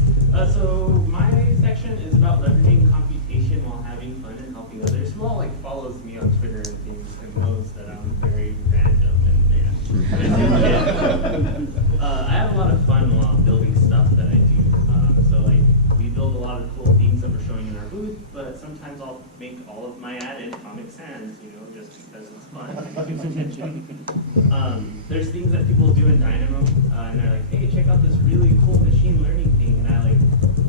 So my section is about leveraging computation while having fun and helping others. Who all follows me on Twitter and things and knows that I'm very random and I have a lot of fun while building stuff that I do. So we build a lot of cool things that we're showing in our booth, but sometimes I'll make all of my add-in Comic Sans, just because it's fun and it keeps attention. There's things that people do in Dynamo, and they're like, hey, check out this really cool machine learning thing, and I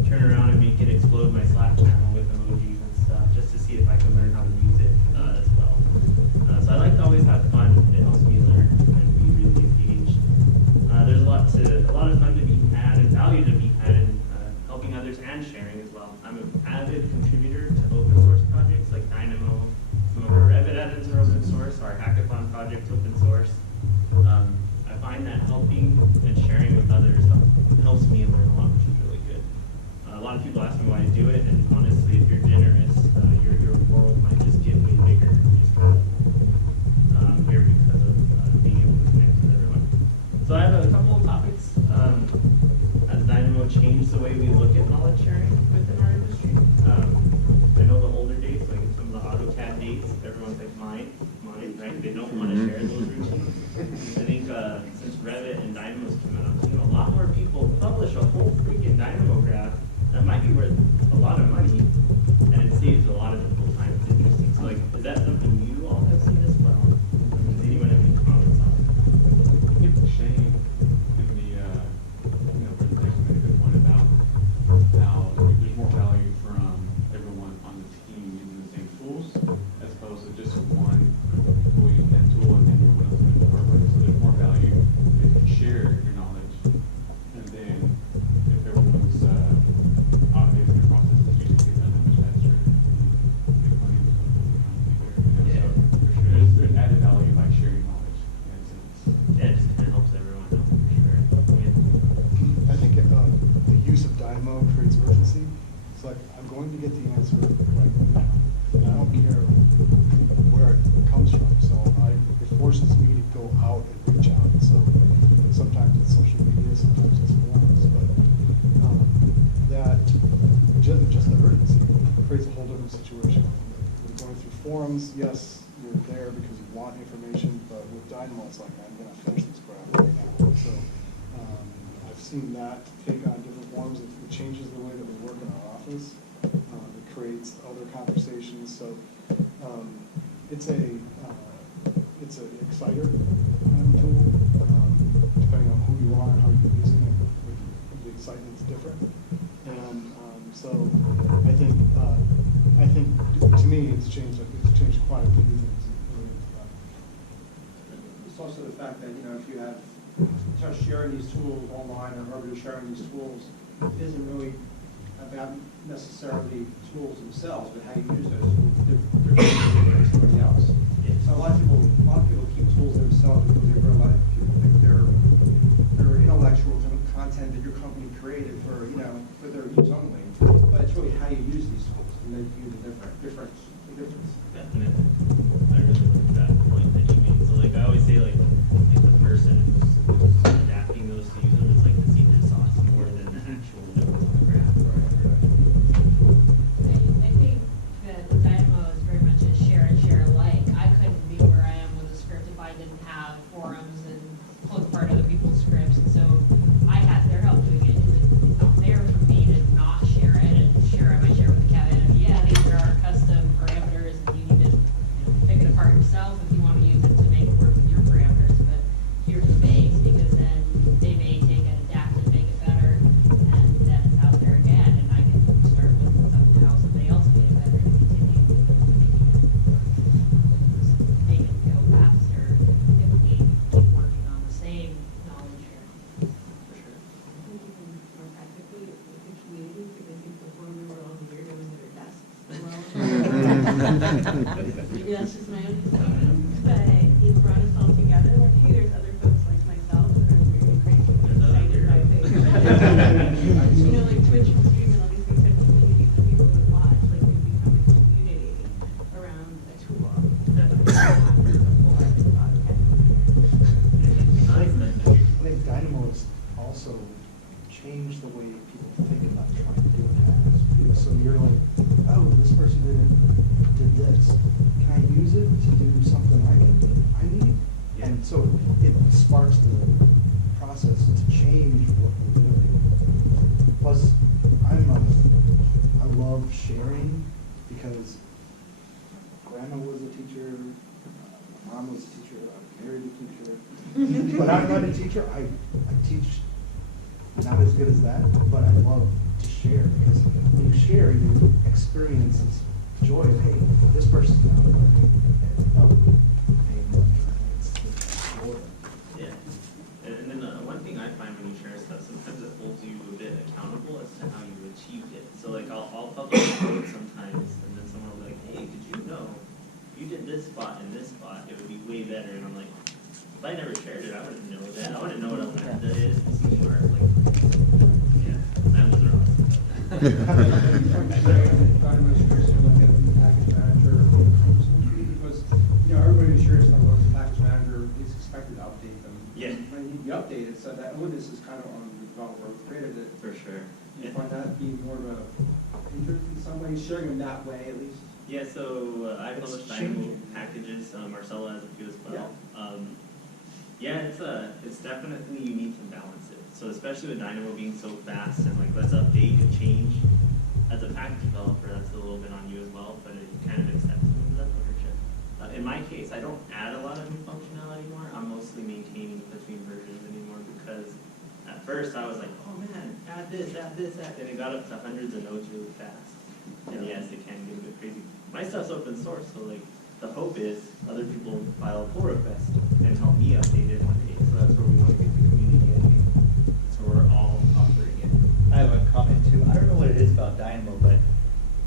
turn around and make it explode my Slack channel with emojis and stuff, just to see if I can learn how to use it as well. So I like to always have fun. It helps me learn and be really engaged. There's a lot of fun to be had and value to be had in helping others and sharing as well. I'm an avid contributor to open source projects like Dynamo. Some of our Revit add-ins are open source. Our hackathon project's open source. I find that helping and sharing with others helps me learn a lot, which is really good. A lot of people ask me why I do it, and honestly, if you're generous, your world might just get way bigger. Just kind of, I'm here because of being able to connect with everyone. So I have a couple of topics. Has Dynamo changed the way we look at knowledge sharing within our industry? I know the older days, some of the AutoCAD days, everyone's like, mine, right? They don't want to share those routines. be worth a lot of money, and it saves a lot of people time. It's interesting. So like, is that something you all have seen as well? Does anyone have any comments on it? I think Shane in the presentation made a good point about how there's more value from everyone on the team using the same tools as opposed to just one group of people using that tool and then everyone else doing the hard work. So there's more value if you share your knowledge, and then if everyone's automating their processes, you just get done that much faster. Make money with something. Yeah, So for sure. there's added value by sharing knowledge in that sense. Yeah, it just kind of helps everyone out, for sure. I think the use of Dynamo creates urgency. It's like, I'm going to get the answer right now, and I don't care where it comes from. So it forces me to go out and reach out. So sometimes it's social media, sometimes it's forums, but just the urgency creates a whole different situation. When going through forums, yes, you're there because you want information, but with Dynamo, it's like, I'm going to finish this graph right now. So I've seen that take on different forms. It changes the way that we work in our office. It creates other conversations. So it's an exciter kind of tool. Depending on who you are and how you're using it, the excitement's different. And so I think to me it's changed quite a few things. It's also the fact that, if you start sharing these tools online or however you're sharing these tools, it isn't really about necessarily tools themselves, but how you use those tools differently than somebody else. So a lot of people keep tools themselves because they realize people think they're intellectual content that your company created for their use only. But it's really how you use these tools to make you the difference. Definitely. I really like that point that you made. So like, I always say like the person who's adapting those to use them is like the secret sauce more than the actual number on the graph. I think that Dynamo is very much a share and share alike. I couldn't be where I am with a script if I didn't have forums and pull apart other people's scripts. And so I had their help doing it. It's not fair for me to not share it. And sure, I might share with the caveat of, yeah, these are our custom parameters and you need to pick it apart yourself if you want to use it to make it work with your parameters. But here's the base, because then they may take and adapt and make it better, and then it's out there again, and I can start with something how somebody else made it better and continue make it go faster if we keep working on the same knowledge here. For sure. More practically, with the community, because I think before we were all here doing their desks. Maybe that's just my understanding, but it brought us all together, like, hey, there's other folks like myself that are really crazy and excited by things. Like Twitch and stream and all these things have communities of people that watch, like we've become a community around a tool. I think Dynamo has also changed the way people think about trying to do a task. So you're like, oh, this person did this. Can I use it to do something I need? Yeah. And so it sparks the process to change what we're doing. Plus, I love sharing because grandma was a teacher, my mom was a teacher, I married a teacher. But I'm not a teacher. I teach not as good as that, but I love to share because when you share, you experience this joy of, hey, this person's now learning. Yeah. And then one thing I find when you share stuff, sometimes it holds you a bit accountable as to how you achieved it. So like I'll publish a code sometimes, and then someone will be like, hey, did you know you did this spot and this spot, it would be way better. And I'm like, if I never shared it, I wouldn't know that. I wouldn't know what a lambda is. It's smart. Like, yeah, lambdas are awesome. Because, everybody sure is talking about the package manager is expected to update them. Yeah. When you update it, so that onus is kind of on the developer who created it. For sure. You find that being more of a interest in some way, sharing them that way at least? Yeah, so I publish Dynamo packages. Marcello has a few as well. Yeah, it's definitely you need to balance it. So especially with Dynamo being so fast and like let's update and change, as a package developer, that's a little bit on you as well, but it kind of accepts that ownership. In my case, I don't add a lot of new functionality anymore. I'm mostly maintaining between versions anymore because at first I was like, oh man, add this, and it got up to hundreds of nodes really fast. And yes, it can get a bit crazy. My stuff's open source, so like the hope is other people file a pull request and help me update it one day. So that's where we want to get the community in. That's where we're all operating it. I have a comment too. I don't know what it is about Dynamo, but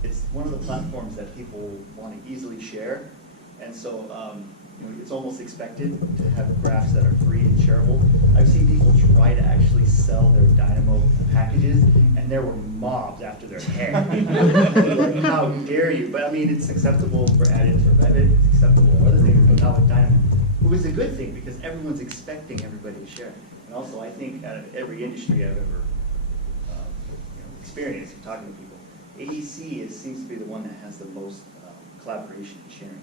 it's one of the platforms that people want to easily share. And so it's almost expected to have graphs that are free and shareable. I've seen people try to actually sell their Dynamo packages, and there were mobs after their head. Like, how dare you? But I mean, it's acceptable for add-ins for Revit, it's acceptable for other things, but not with Dynamo. It was a good thing because everyone's expecting everybody to share. And also, I think out of every industry I've ever experienced in talking to people, AEC seems to be the one that has the most collaboration and sharing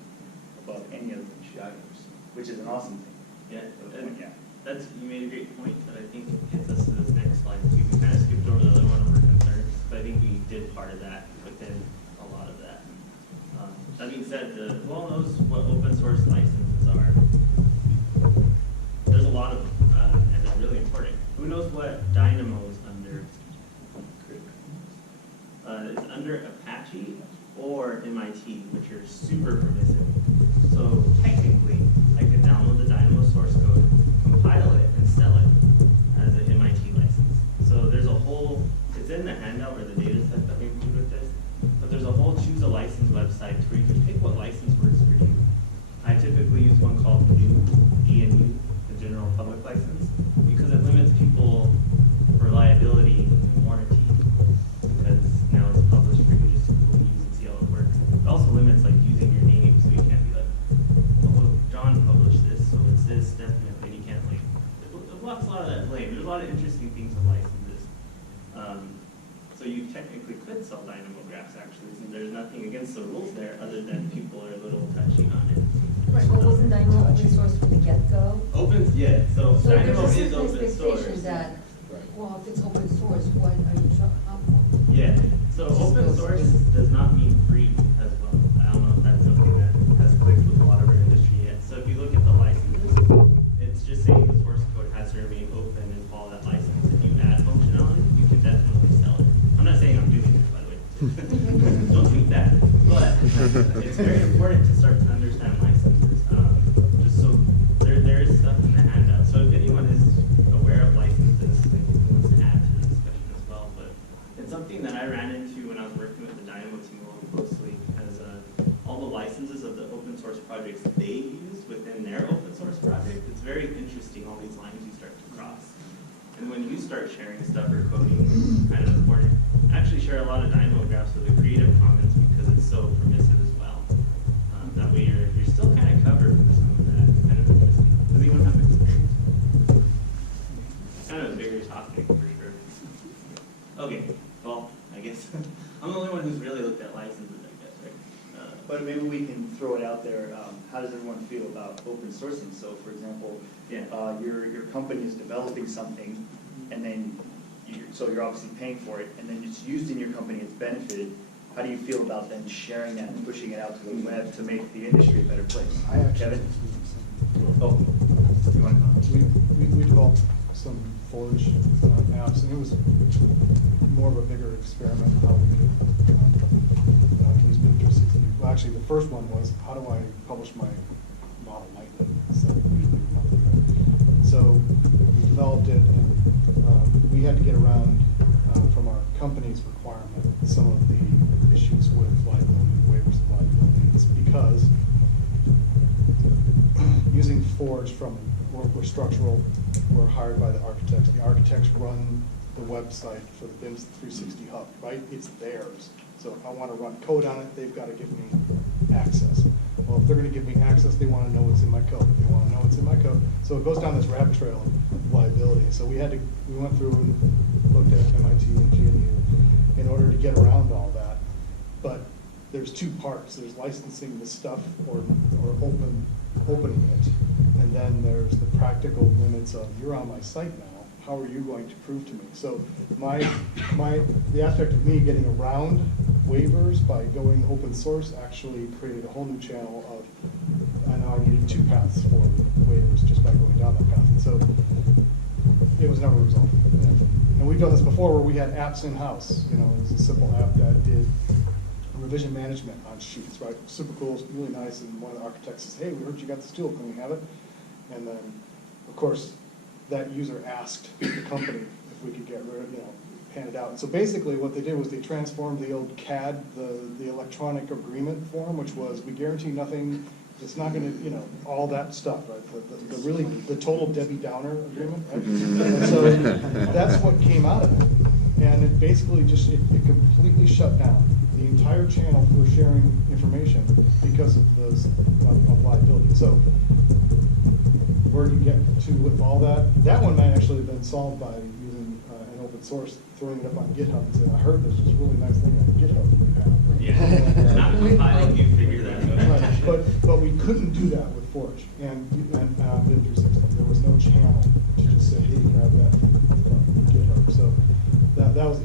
above any other industry I've ever seen, which is an awesome thing. Yeah, and that's, you made a great point that I think gets us to this next slide too. We kind of skipped over the other one over concerns, but I think we did part of that within a lot of that. That being said, who all knows what open source licenses are? There's a lot of them, and they're really important. Who knows what Dynamo is under? It's under Apache or MIT, which are super permissive. So technically, I could download the Dynamo source code, compile it, and sell it as an MIT license. So there's a whole, it's in the handout or the data set that we include with this, but there's a whole choose a license website where you can pick what license works for you. I typically use one called GNU, the General Public License, because it limits people for liability and warranty. Because now it's published for you just to use and see how it works. It also limits like using your name, so you can't be like, oh, John published this, so it's this definitely. You can't like, it blocks a lot of that blame. There's a lot of interesting things with licenses. So you technically could sell Dynamo graphs actually, since there's nothing against the rules there other than people are a little touchy on it. Right, but wasn't Dynamo open source from the get-go? Open, yeah, so Dynamo there's a is certain open expectation source. that, well, if it's open source, what are you trying? Yeah, so open source does not mean free as well. I don't know if that's something that has clicked with a lot of our industry yet. So if you look at the licenses, it's just saying the source code has to remain open and follow that license. If you add functionality, you can definitely sell it. I'm not saying I'm doing it, by the way. Don't tweet that. But it's very important to start to understand licenses. Just so there is stuff in the handout. So if anyone is aware of licenses, like if wants to add to the discussion as well. But it's something that I ran into when I was working with the Dynamo team a little closely, because all the licenses of the open source projects they use within their open source project, it's very interesting all these lines you start to cross. And when you start sharing stuff or coding, kind of important. Actually share a lot of Dynamo graphs with the Creative Commons because it's so permissive as well. That way you're still kind of covered for some of that. It's kind of interesting. Does anyone have experience? It's kind of a bigger topic for sure. Okay, well, I guess I'm the only one who's really looked at licenses, I guess, right? But maybe we can throw it out there. How does everyone feel about open sourcing? So, for example, your company is developing something, and then you're obviously paying for it, and then it's used in your company, it's benefited. How do you feel about then sharing that and pushing it out to the web to make the industry a better place? Kevin? Oh, you want to comment? We developed some Forge apps, and it was more of a bigger experiment how we could use Pinterest. Well, actually, the first one was, how do I publish my model nightly instead of usually monthly, right? So we developed it, and we had to get around, from our company's requirement, some of the issues with liability, waivers of liability. It's because using Forge we're structural, we're hired by the architects. The architects run the website for the BIM 360 hub, right? It's theirs. So if I want to run code on it, they've got to give me access. Well, if they're going to give me access, they want to know what's in my code. They want to know what's in my code. So it goes down this rabbit trail of liability. So we went through and looked at MIT and GNU in order to get around all that. But there's two parts. There's licensing the stuff or opening it. And then there's the practical limits of, you're on my site now, how are you going to prove to me? So the aspect of me getting around waivers by going open source actually created a whole new channel of, I know I needed 2 paths for waivers just by going down that path. And so it was never resolved. And we've done this before where we had apps in-house. You know, it was a simple app that did revision management on sheets, right? Super cool, really nice, and one of the architects says, hey, we heard you got this tool, can we have it? And then, of course, that user asked the company if we could get rid of, pan it out. And so basically what they did was they transformed the old CAD, the electronic agreement form, which was, we guarantee nothing, it's not gonna, all that stuff, right? The total Debbie Downer agreement, right? And so that's what came out of it. And it basically just, it completely shut down the entire channel for sharing information because of those, of liability. So where do you get to with all that? That one might actually have been solved by using an open source, throwing it up on GitHub and saying, I heard there's this really nice thing on GitHub you have. Yeah, not compiling, you figure that out. Right. But we couldn't do that with Forge and Vim 360. There was no channel to just say, hey, grab that from GitHub. So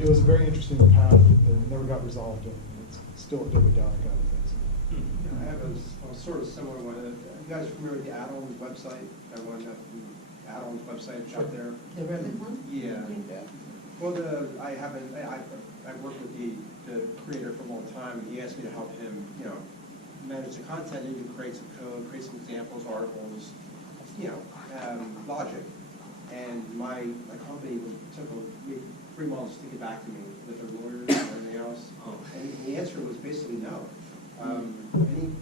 it was a very interesting path that never got resolved, and it's still a Debbie Downer kind of thing. So. I have a sort of similar one. You guys familiar with the add-ons website? Everyone got the add-ons website out there? The Revit one? Yeah. Well, I worked with the creator for a long time, and he asked me to help him, manage the content, even create some code, create some examples, articles, logic. And my company took 3 months to get back to me with their lawyers and everything else. And the answer was basically no. Any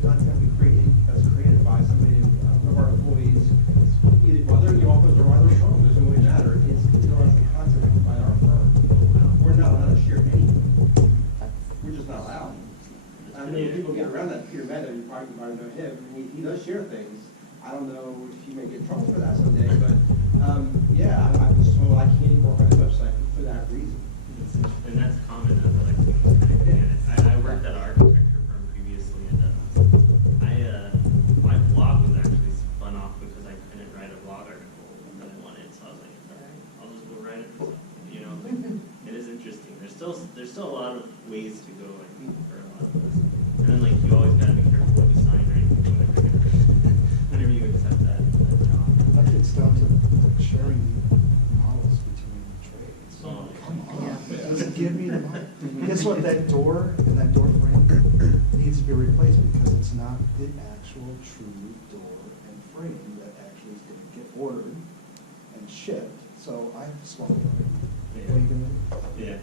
content we create that's created by somebody, one of our employees, either the office or either firm, doesn't really matter. It's intellectual content by our firm. We're not allowed to share anything. We're just not allowed. I know people get around that. Peter Meta, you probably know him. He does share things. I don't know if he may get in trouble for that someday, but I was told I can't work on the website for that reason. And that's common. I worked at an architecture firm previously, and my blog was actually spun off because I couldn't write a blog article that I wanted. So I was like, all right, I'll just go write it for something. It is interesting. There's still a lot of ways to go, I think, for a lot of this. And then you always got to be careful what you sign, right? Whenever you accept that job. That gets down to sharing models between trades. Oh, come on. Just give me the money. Guess what? That door and that door frame needs to be replaced because it's not the actual true door and frame that actually is going to get ordered and shipped. So I have to swap it. Yeah. What are you going to do? Yeah.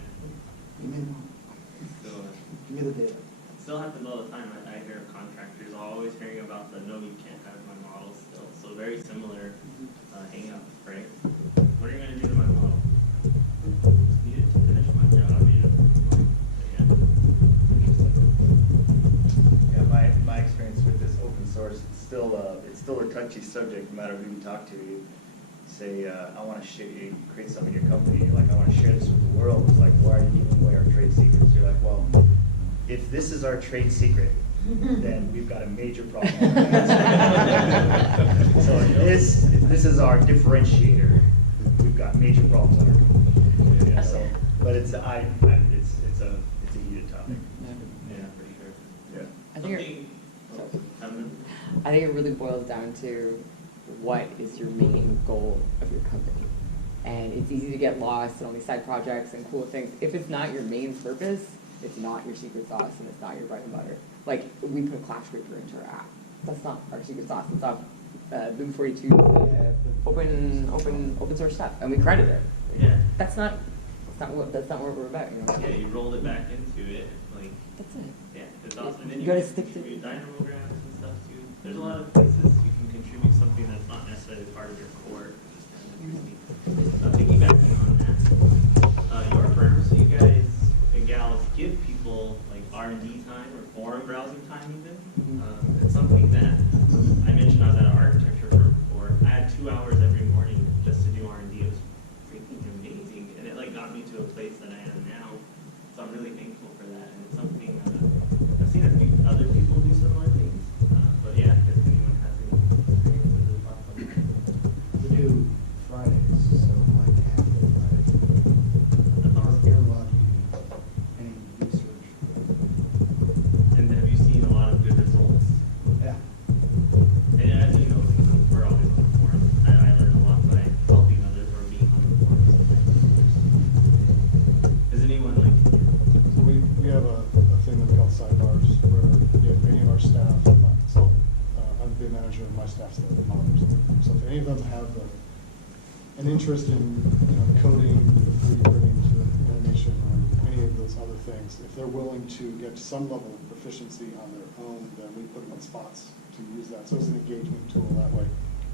Give me the data. It still happens all the time. I hear of contractors always hearing about the no, you can't have my model still. So very similar hang up, right? What are you going to do to my model? Just need it to finish my job. Yeah, my experience with this open source, it's still a touchy subject no matter who you talk to. You say, I want to you create something in your company, you're like, I want to share this with the world. It's like, why are you giving away our trade secrets? You're like, well, if this is our trade secret, then we've got a major problem. So if this is our differentiator, we've got major problems on our company. Yeah, so, but it's a heated topic. Yeah, for sure. Yeah. I think it really boils down to what is your main goal of your company. And it's easy to get lost in all these side projects and cool things. If it's not your main purpose, it's not your secret sauce and it's not your bread and butter. Like, we put Clash Scraper into our app. That's not our secret sauce. It's not Boom 42 open source stuff, and we credit it. Yeah. That's not what we're about. Yeah, you rolled it back into it. That's it. Yeah, it's awesome. And then You you gotta can stick to contribute dynamograms and stuff too. There's a lot of places you can contribute something that's not necessarily part of your core. Piggybacking on that, your firm, so you guys and gals give people R&D time or forum browsing time even. It's something that I mentioned. I was at an architecture firm before. I had 2 hours every morning just to do R&D. It was freaking amazing, and it got me to a place that I am now. So I'm really thankful for that, and it's something I've seen a few other people do similar things. But yeah, if anyone has any experience with it, We do Fridays. manager, and my staff's the monitors. So if any of them have an interest in, coding, 3D printing, to animation, or any of those other things, if they're willing to get some level of proficiency on their own, then we put them in spots to use that. So it's an engagement tool that way.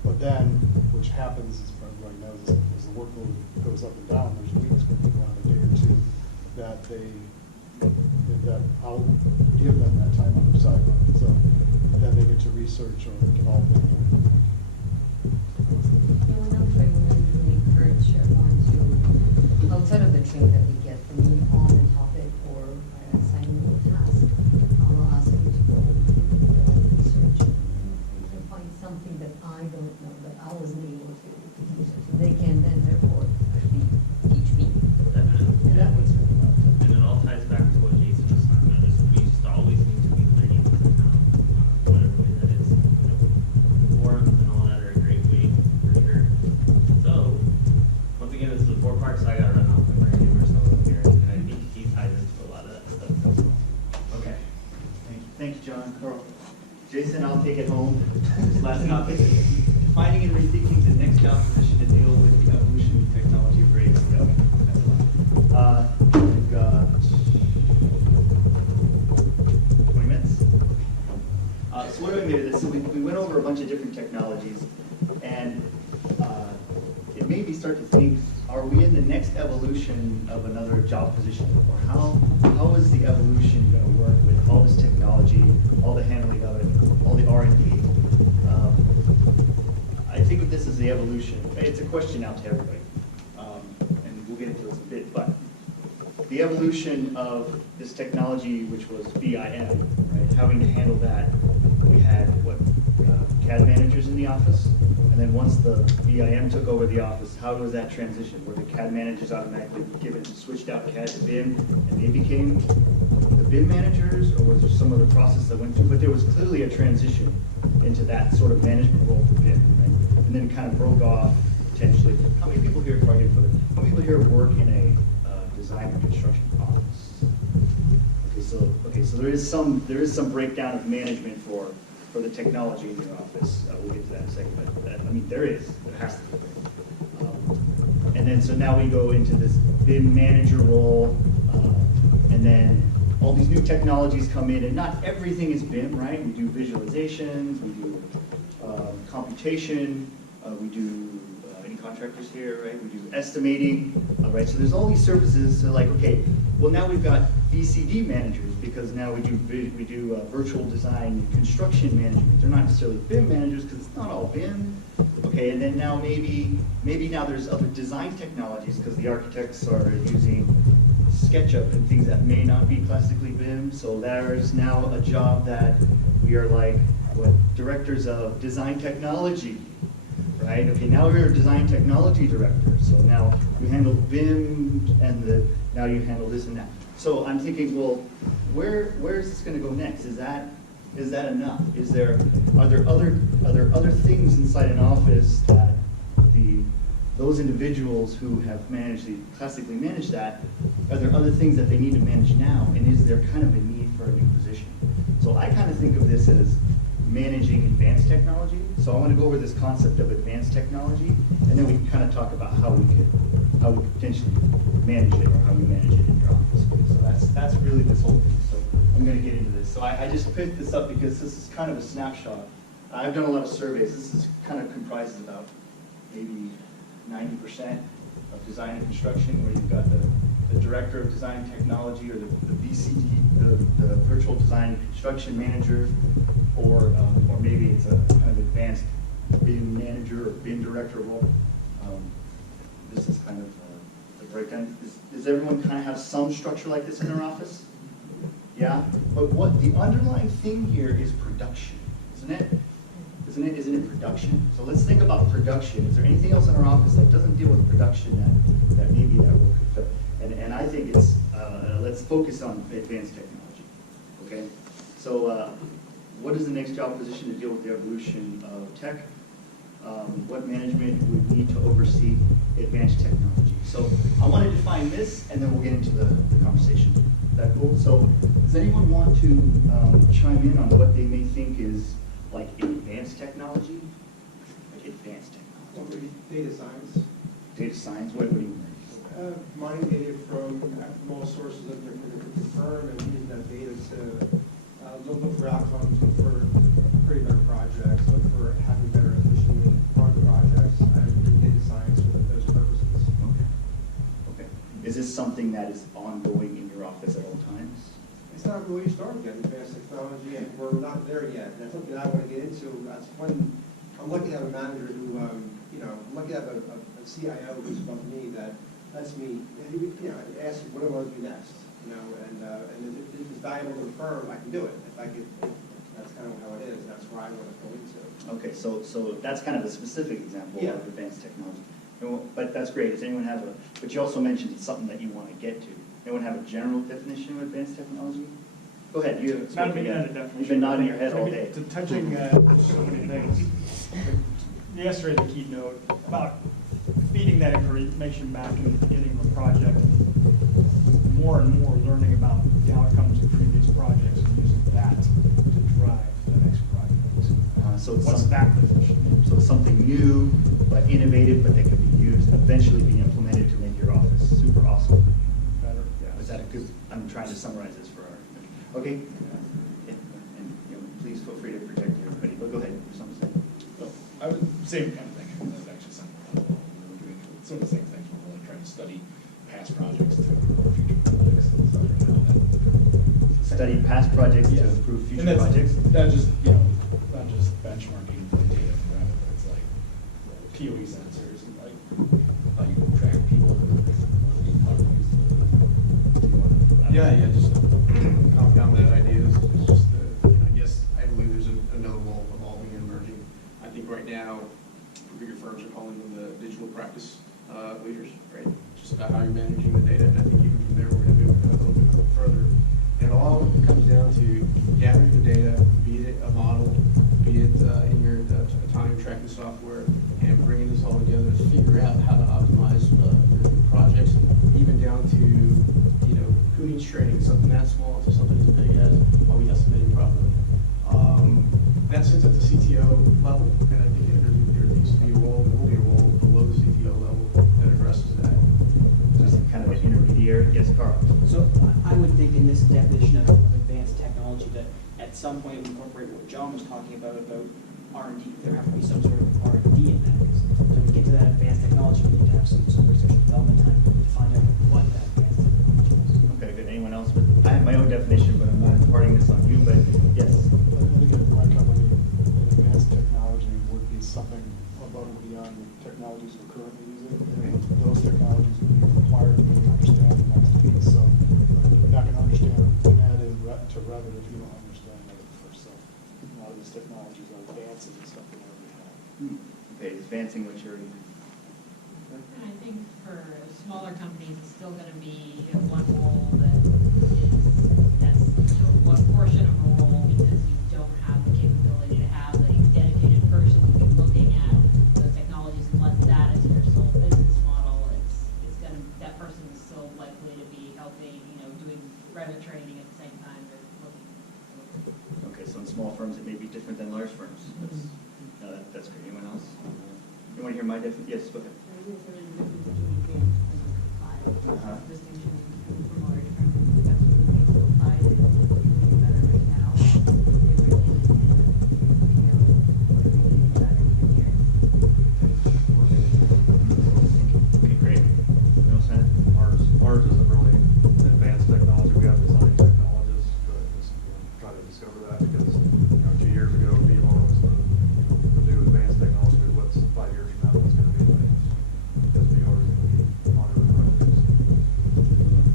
But then, which happens, as everybody knows, as the workload goes up and down, there's weeks where people have a day or two that that I'll give them that time on their side. So then they get to research or develop their own. Yeah, when I'm training, I usually encourage everyone to, outside of the training that they get from me on the topic or assigning a task, I'll ask them to go and research and find something that I don't know, that I wasn't able to teach them. So they can then therefore actually teach me. And that works really well. And it all ties back to what Jason was talking about, is we just always need to be learning now, whatever way that is. Forums and all that are a great way, for sure. So, once again, this is the 4 parts, so I gotta run off and bring in Marcello here, and I think he ties into a lot of that stuff as well. Okay. Thank you, John. Carl. Jason, I'll take it home. This last topic. Defining and rethinking the next job position to deal with the evolution of technology for AECO. We've got 20 minutes. So what do we do this? So we went over a bunch of different technologies, and it made me start to think, are we in the next evolution of another job position? Or how is the evolution going to work with all this technology, all the handling of it, all the R&D? I think of this as the evolution. It's a question out to everybody, and we'll get into this in a bit, but the evolution of this technology, which was BIM, right, having to handle that, we had CAD managers in the office, and then once the BIM took over the office, how was that transition? Were the CAD managers automatically switched out CAD to BIM, and they became the BIM managers, or was there some other process that went through? But there was clearly a transition into that sort of management role for BIM, right? And then it kind of broke off potentially. How many people here, before I get further, how many people here work in a design and construction office? Okay, so there is some breakdown of management for the technology in your office. We'll get to that in a second, but I mean there has to be. And then so now we go into this BIM manager role, and then all these new technologies come in, and not everything is BIM, right? We do visualizations, we do computation, we do any contractors here, right? We do estimating, right? So there's all these services. So like, okay, well now we've got VCD managers because now we do virtual design and construction management. They're not necessarily BIM managers because it's not all BIM. Okay, and then now maybe now there's other design technologies because the architects are using SketchUp and things that may not be classically BIM. So there's now a job that we are like directors of design technology, right? Okay, now we're a design technology director. So now you handle BIM and now you handle this and that. So I'm thinking, well, where is this going to go next? Is that enough? Are there other things inside an office that those individuals who have classically managed that, are there other things that they need to manage now? And is there kind of a need for a new position? So I kind of think of this as managing advanced technology. So I want to go over this concept of advanced technology, and then we can kind of talk about how we could potentially manage it or how we manage it in your office. Okay, so that's really this whole thing. So I'm going to get into this. So I just picked this up because this is kind of a snapshot. I've done a lot of surveys. This is kind of comprises about maybe 90% of design and construction, where you've got the director of design technology, or the VCD, the virtual design and construction manager, or maybe it's a kind of advanced BIM manager or BIM director role. This is kind of the breakdown. Does everyone kind of have some structure like this in their office? Yeah? But what the underlying thing here is production, isn't it? Isn't it production? So let's think about production. Is there anything else in our office that doesn't deal with production that maybe that role could fit? And I think it's, let's focus on advanced technology, okay? So what is the next job position to deal with the evolution of tech? What management would need to oversee advanced technology? So I want to define this, and then we'll get into the conversation. Is that cool? So does anyone want to chime in on what they may think is like advanced advanced technology? Like advanced technology? Data science. Data science, what do you mean? Mining data from all sources of the firm and using that data to look for outcomes, look for creating better projects, look for having better efficiently run projects, and do data science for those purposes. Okay. Is this something that is ongoing in your office at all times? It's not really started yet, advanced technology, and we're not there yet. And that's something I want to get into. That's when I'm lucky to have a manager who, I'm lucky to have a CIO who's above me that lets me, ask what do I want to do next, and if it's valuable to the firm, I can do it. That's kind of how it is. That's where I want to go into. Okay, so that's kind of a specific example of advanced technology. But that's great. Does anyone have but you also mentioned it's something that you want to get to. Anyone have a general definition of advanced technology? Go ahead. You've been nodding your head all day. Touching so many things. Yesterday, the keynote about feeding that information back in the beginning of a project, more and more learning about the outcomes of previous projects and using that to drive the next project. So it's what's that definition? So it's something new, but innovative, but that could be used and eventually be implemented to make your office super awesome. Better. Yeah. Is that a good? I'm trying to summarize this for our. Okay. Yeah. And please feel free to project everybody. But go ahead. There's something to say. Well, I would same kind of thing. That's actually something we were doing some of the same things. We're really trying to study past projects to improve future projects and stuff like that. Study past projects to improve future and projects. That just not just benchmarking for data from Revit, but it's like POE sensors and like how you track people. Yeah, just compound that idea. It's just yes, I believe there's another role evolving and emerging. I think right now, bigger firms are calling them the digital practice leaders, right? Just about how you're managing the data. And I think even from there, we're going to do a little bit further. And it all comes down to gathering the data, be it a model, be it in your time tracking software, and bringing this all together to figure out how to optimize your projects, even down to who needs training, something that small to something as big as are we estimating properly. That sits at the CTO level, and I think there needs to be a role, there will be a role below the CTO level that addresses that. Just kind of an intermediary. Yes, Carl. So I would think in this definition of advanced technology that at some point we incorporate what John was talking about R&D. There have to be some sort of R&D in that. So to get to that advanced technology, we need to have some research and development time to find out what that advanced technology is. Okay, good. Anyone else? But I have my own definition, but I'm not imparting this on you. But yes. I think at my company, advanced technology would be something above and beyond the technologies we're currently using. And those technologies would be required to really understand the next piece. So you're not going to understand and add in to Revit if you don't understand Revit first. So a lot of these technologies are advances in stuff we already have. Okay, advancing maturity. And I think for smaller companies, it's still going to be one role that's one portion of a role because you don't have the capability to have a dedicated person who's looking at those technologies unless that is your sole business model. It's going to, that person is still likely to be helping, doing Revit training at the same time as looking. Okay, so in small firms it may be different than large firms. That's great. Anyone else? You want to hear my definition? Yes, go ahead. Okay, great. You know, Sam? Ours isn't really advanced technology. We have design technologists that just try to discover that because 2 years ago, BMO was the new advanced technology. What's 5 years from now? What's going to be advanced? Because BMO is going to be monitoring projects.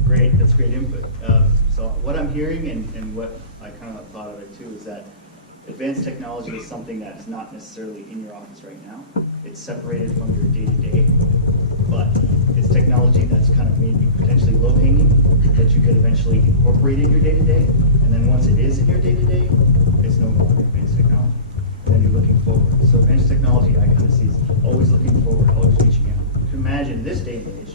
Great, that's great input. So what I'm hearing and what I kind of thought of it too is that advanced technology is something that's not necessarily in your office right now. It's separated from your day-to-day, but it's technology that's kind of maybe potentially low-hanging that you could eventually incorporate in your day-to-day, and then once it is in your day-to-day, it's no longer advanced technology. And then you're looking forward. So advanced technology I kind of see is always looking forward, always reaching out. You can imagine this day and age,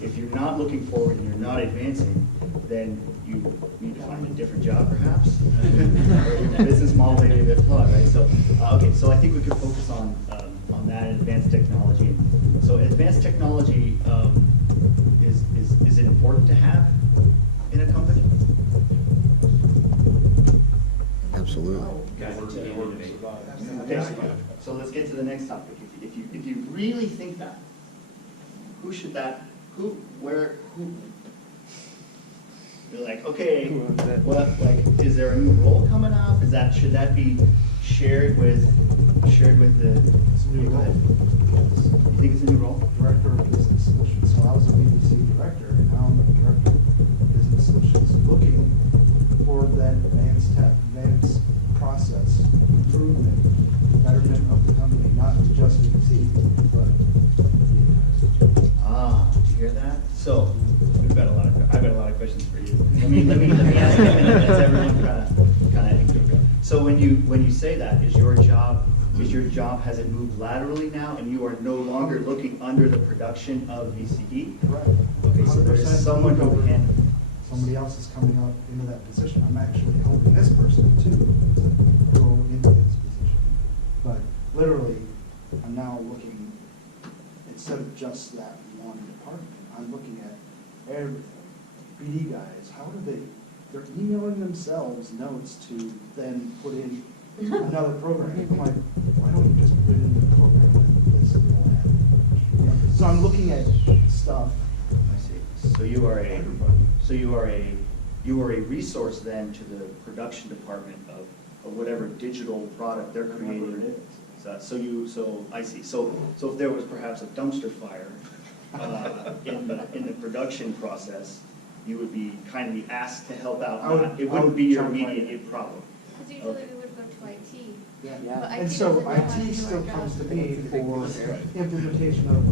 if you're not looking forward and you're not advancing, then you need to find a different job perhaps, or your business model may be a bit flawed, right? So Okay, so I think we could focus on that and advanced technology. So advanced technology, is it important to have in a company? Absolutely. Okay, so let's get to the next topic. If you really think that, who should that, who, you're like, okay, what, like, is there a new role coming up? Should that be shared with the? It's a new role. You think it's a new role? Director of Business Solutions. So I was a BDC director, and now I'm the director of Business Solutions, looking for that advanced process improvement, betterment of the company, not just BDC, but the entire system. Did you hear that? So I've got a lot of questions for you. Let me ask you, and that's everyone kind of. So when you say that, is your job, has it moved laterally now, and you are no longer looking under the production of VCD? Correct. Okay, so there's someone who can. Somebody else is coming up into that position. I'm actually helping this person too to grow into his position. But literally, I'm now looking, instead of just that one department, I'm looking at everything. BD guys, how do they're emailing themselves notes to then put in another program. I'm like, why don't you just put it in the program with this little ad? So I'm looking at stuff. I see. So you are a resource then to the production department of whatever digital product they're creating. Whatever it is. So I see. So if there was perhaps a dumpster fire in the production process, you would be kindly asked to help out. It wouldn't be your immediate problem. Because usually we would go to IT. Yeah. But And IT so doesn't know how to IT do still our comes job. to me for implementation of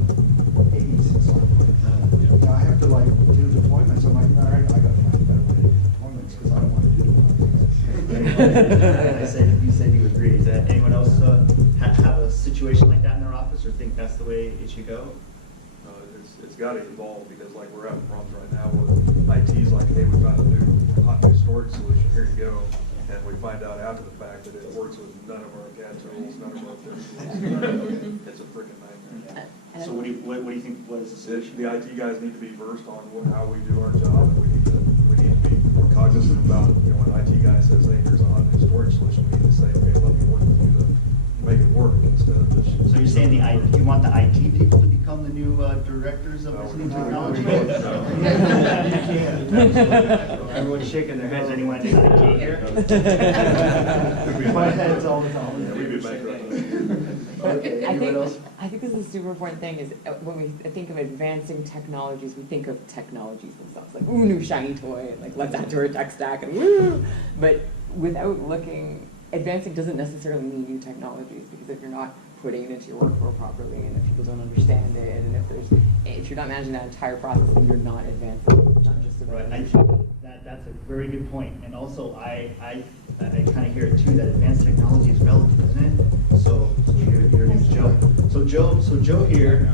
AEC software. I have to like do deployments. I'm like, all right, I gotta find a better way to do deployments because I don't want to do deployments. You said you agree. Does that anyone else have a situation like that in their office, or think that's the way it should go? It's got to evolve, because like we're having problems right now where IT's like, hey, we found a new storage solution, here you go. And we find out after the fact that it works with none of our CAD tools, none of our tools. It's a freaking nightmare. So what do you think, what is the solution? The IT guys need to be versed on how we do our job, and we need to be more cognizant about, when an IT guy says, hey, here's a hot new storage solution, we need to say, okay, let me work with you to make it work instead of just. So you're saying you want the IT people to become the new directors of this new technology? Everyone's shaking their heads. Anyone in IT here? My head's all the time. Yeah, we'd be bankrupt. Okay, anyone else? I think this is a super important thing is when we think of advancing technologies, we think of technologies themselves, like, ooh, new shiny toy, like, let's add to our tech stack, and woo! But without looking, advancing doesn't necessarily mean new technologies, because if you're not putting it into your workflow properly, and if people don't understand it, and if you're not managing that entire process, then you're not advancing. It's not just about That's a very good point. And also, I kind of hear it too, that advanced technology is relative, isn't it? So your name's Joe. So Joe here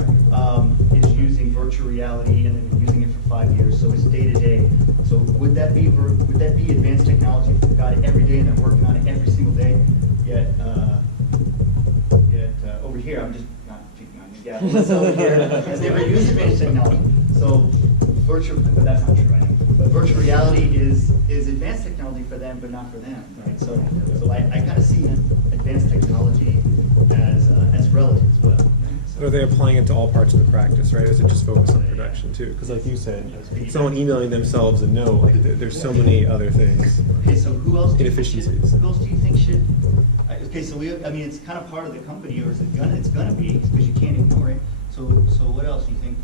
is using virtual reality and then been using it for 5 years. So it's day to day. So would that be advanced technology if they've got it every day and they're working on it every single day? Yet over here, I'm just not picking on you. Yeah, so over here, has never used advanced technology. So but that's not true, right? But virtual reality is advanced technology for them, but not for them, right? So I kind of see advanced technology as relative as well. But are they applying it to all parts of the practice, right? Or is it just focused on production too? Because like you said, someone emailing themselves and there's so many other things. Okay, so who else? Inefficiencies. Who else do you think should? Okay, so it's kind of part of the company, or is it gonna? It's gonna be because you can't ignore it. So what else do you think?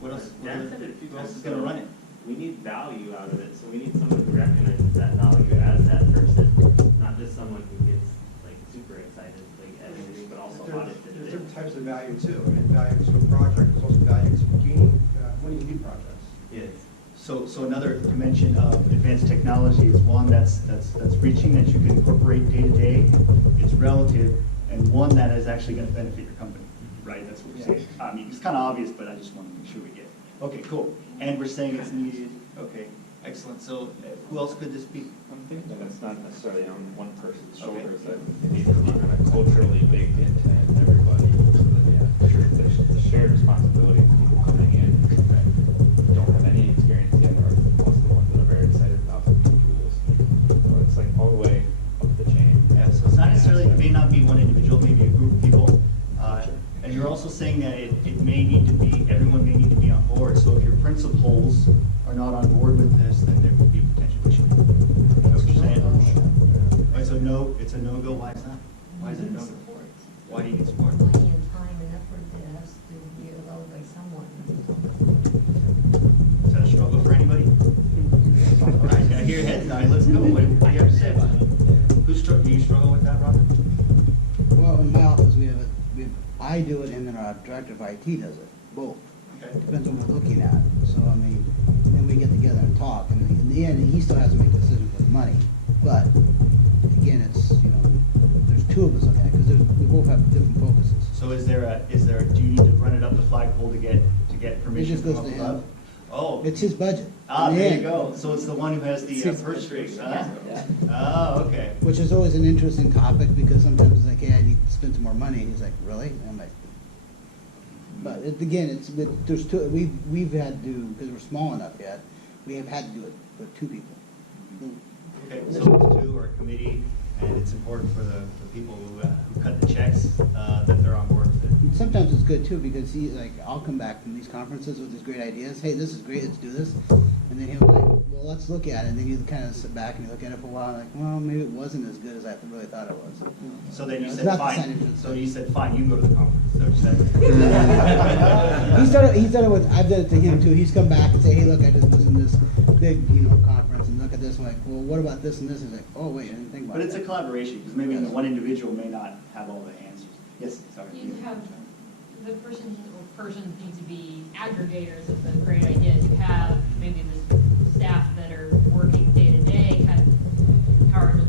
What else? Who else is gonna run it? We need value out of it, so we need someone who recognizes that value as that person, not just someone who gets like super excited, like everything, but also audits it. There's different types of value too. I mean, value to a project, there's also value to winning new projects. Yes. So another dimension of advanced technology is one that's reaching, that you can incorporate day to day. It's relative, and one that is actually going to benefit your company, right? That's what we're saying. I mean, it's kind of obvious, but I just want to make sure we get it. Okay, cool. And we're saying it's needed. Okay. Excellent. So who else could this be? I'm thinking that it's not necessarily on one person's shoulders, that it needs to be kind of culturally baked into everybody. So that, the shared responsibility of people coming in that don't have any experience yet are also the ones that are very excited about the new tools. So it's like all the way up the chain. Yeah, so it's not necessarily, it may not be one individual, maybe a group of people. And you're also saying that it may need to be, everyone may need to be on board. So if your principals are not on board with this, then there could be potential issue. That's what you're saying? Right, so no, it's a no-go. Why is that? Why is it no? Why do you need support? Money and time and effort that has to be allowed by someone. Is that a struggle for anybody? All right, I hear your head nod. Let's go. What do you have to say about it? Do you struggle with that, Robert? Well, in my office, I do it, and then our director of IT does it, both. Okay. Depends on what we're looking at. So, I mean, then we get together and talk, and in the end, he still has to make a decision for the money. But, again, it's, there's two of us looking at it, because we both have different focuses. So do you need to run it up the flagpole to get permission? It just goes from to up him. above? Oh. It's his budget. Ah, In the there you end. go. So it's the one who has the purse strings, huh? Yeah. Oh, okay. Which is always an interesting topic, because sometimes it's like, hey, I need to spend some more money, and he's like, really? And I'm like, but there's two, we've had to, because we're small enough yet, we have had to do it with two people. Okay, so it's two or a committee, and it's important for the people who cut the checks, that they're on board with it. And sometimes it's good too, because I'll come back from these conferences with these great ideas, hey, this is great, let's do this. And then he'll be like, well, let's look at it, and then you kind of sit back and you look at it for a while, like, well, maybe it wasn't as good as I really thought it was. So then you It's said not the fine. same. So you said fine, you can go to the conference. So you said. He's done it with, I've done it to him too. He's come back and say, hey, look, I just was in this big, conference, and look at this. I'm like, well, what about this and this? He's like, oh, wait, I didn't think about But it. it's a collaboration, because maybe the one individual may not have all the answers. Yes, sorry. You have, the person or persons need to be aggregators of the great ideas. You have maybe the staff that are working day to day, kind of power to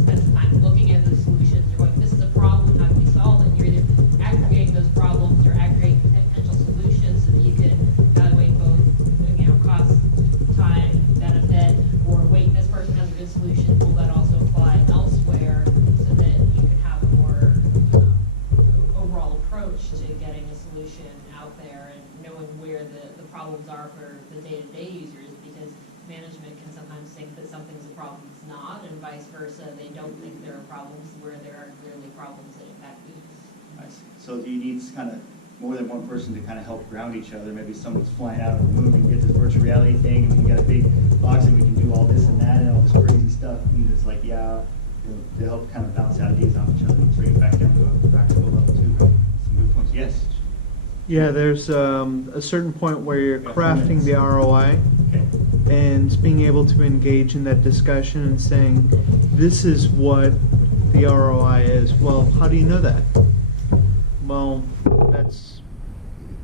spend some time looking at the solutions. You're going, this is a problem, how do we solve it? And you're either aggregating those problems or aggregating potential solutions so that you can evaluate both, cost, time, benefit, or wait, this person has a good solution, will that also apply elsewhere so that you can have a more overall approach to getting a solution out there and knowing where the problems are for the day-to-day users, because management can sometimes think that something's a problem it's not, and vice versa. They don't think there are problems where there are clearly problems that impact users. I see. So do you need kind of more than one person to kind of help ground each other? Maybe someone's flying out of the moon and get this virtual reality thing, and we got a big box and we can do all this and that and all this crazy stuff. And it's like, to help kind of bounce ideas off each other and bring it back down to a practical level too. Some good points. Yes. Yeah, there's a certain point where you're crafting the ROI and being able to engage in that discussion and saying, this is what the ROI is. Well, how do you know that? Well, that's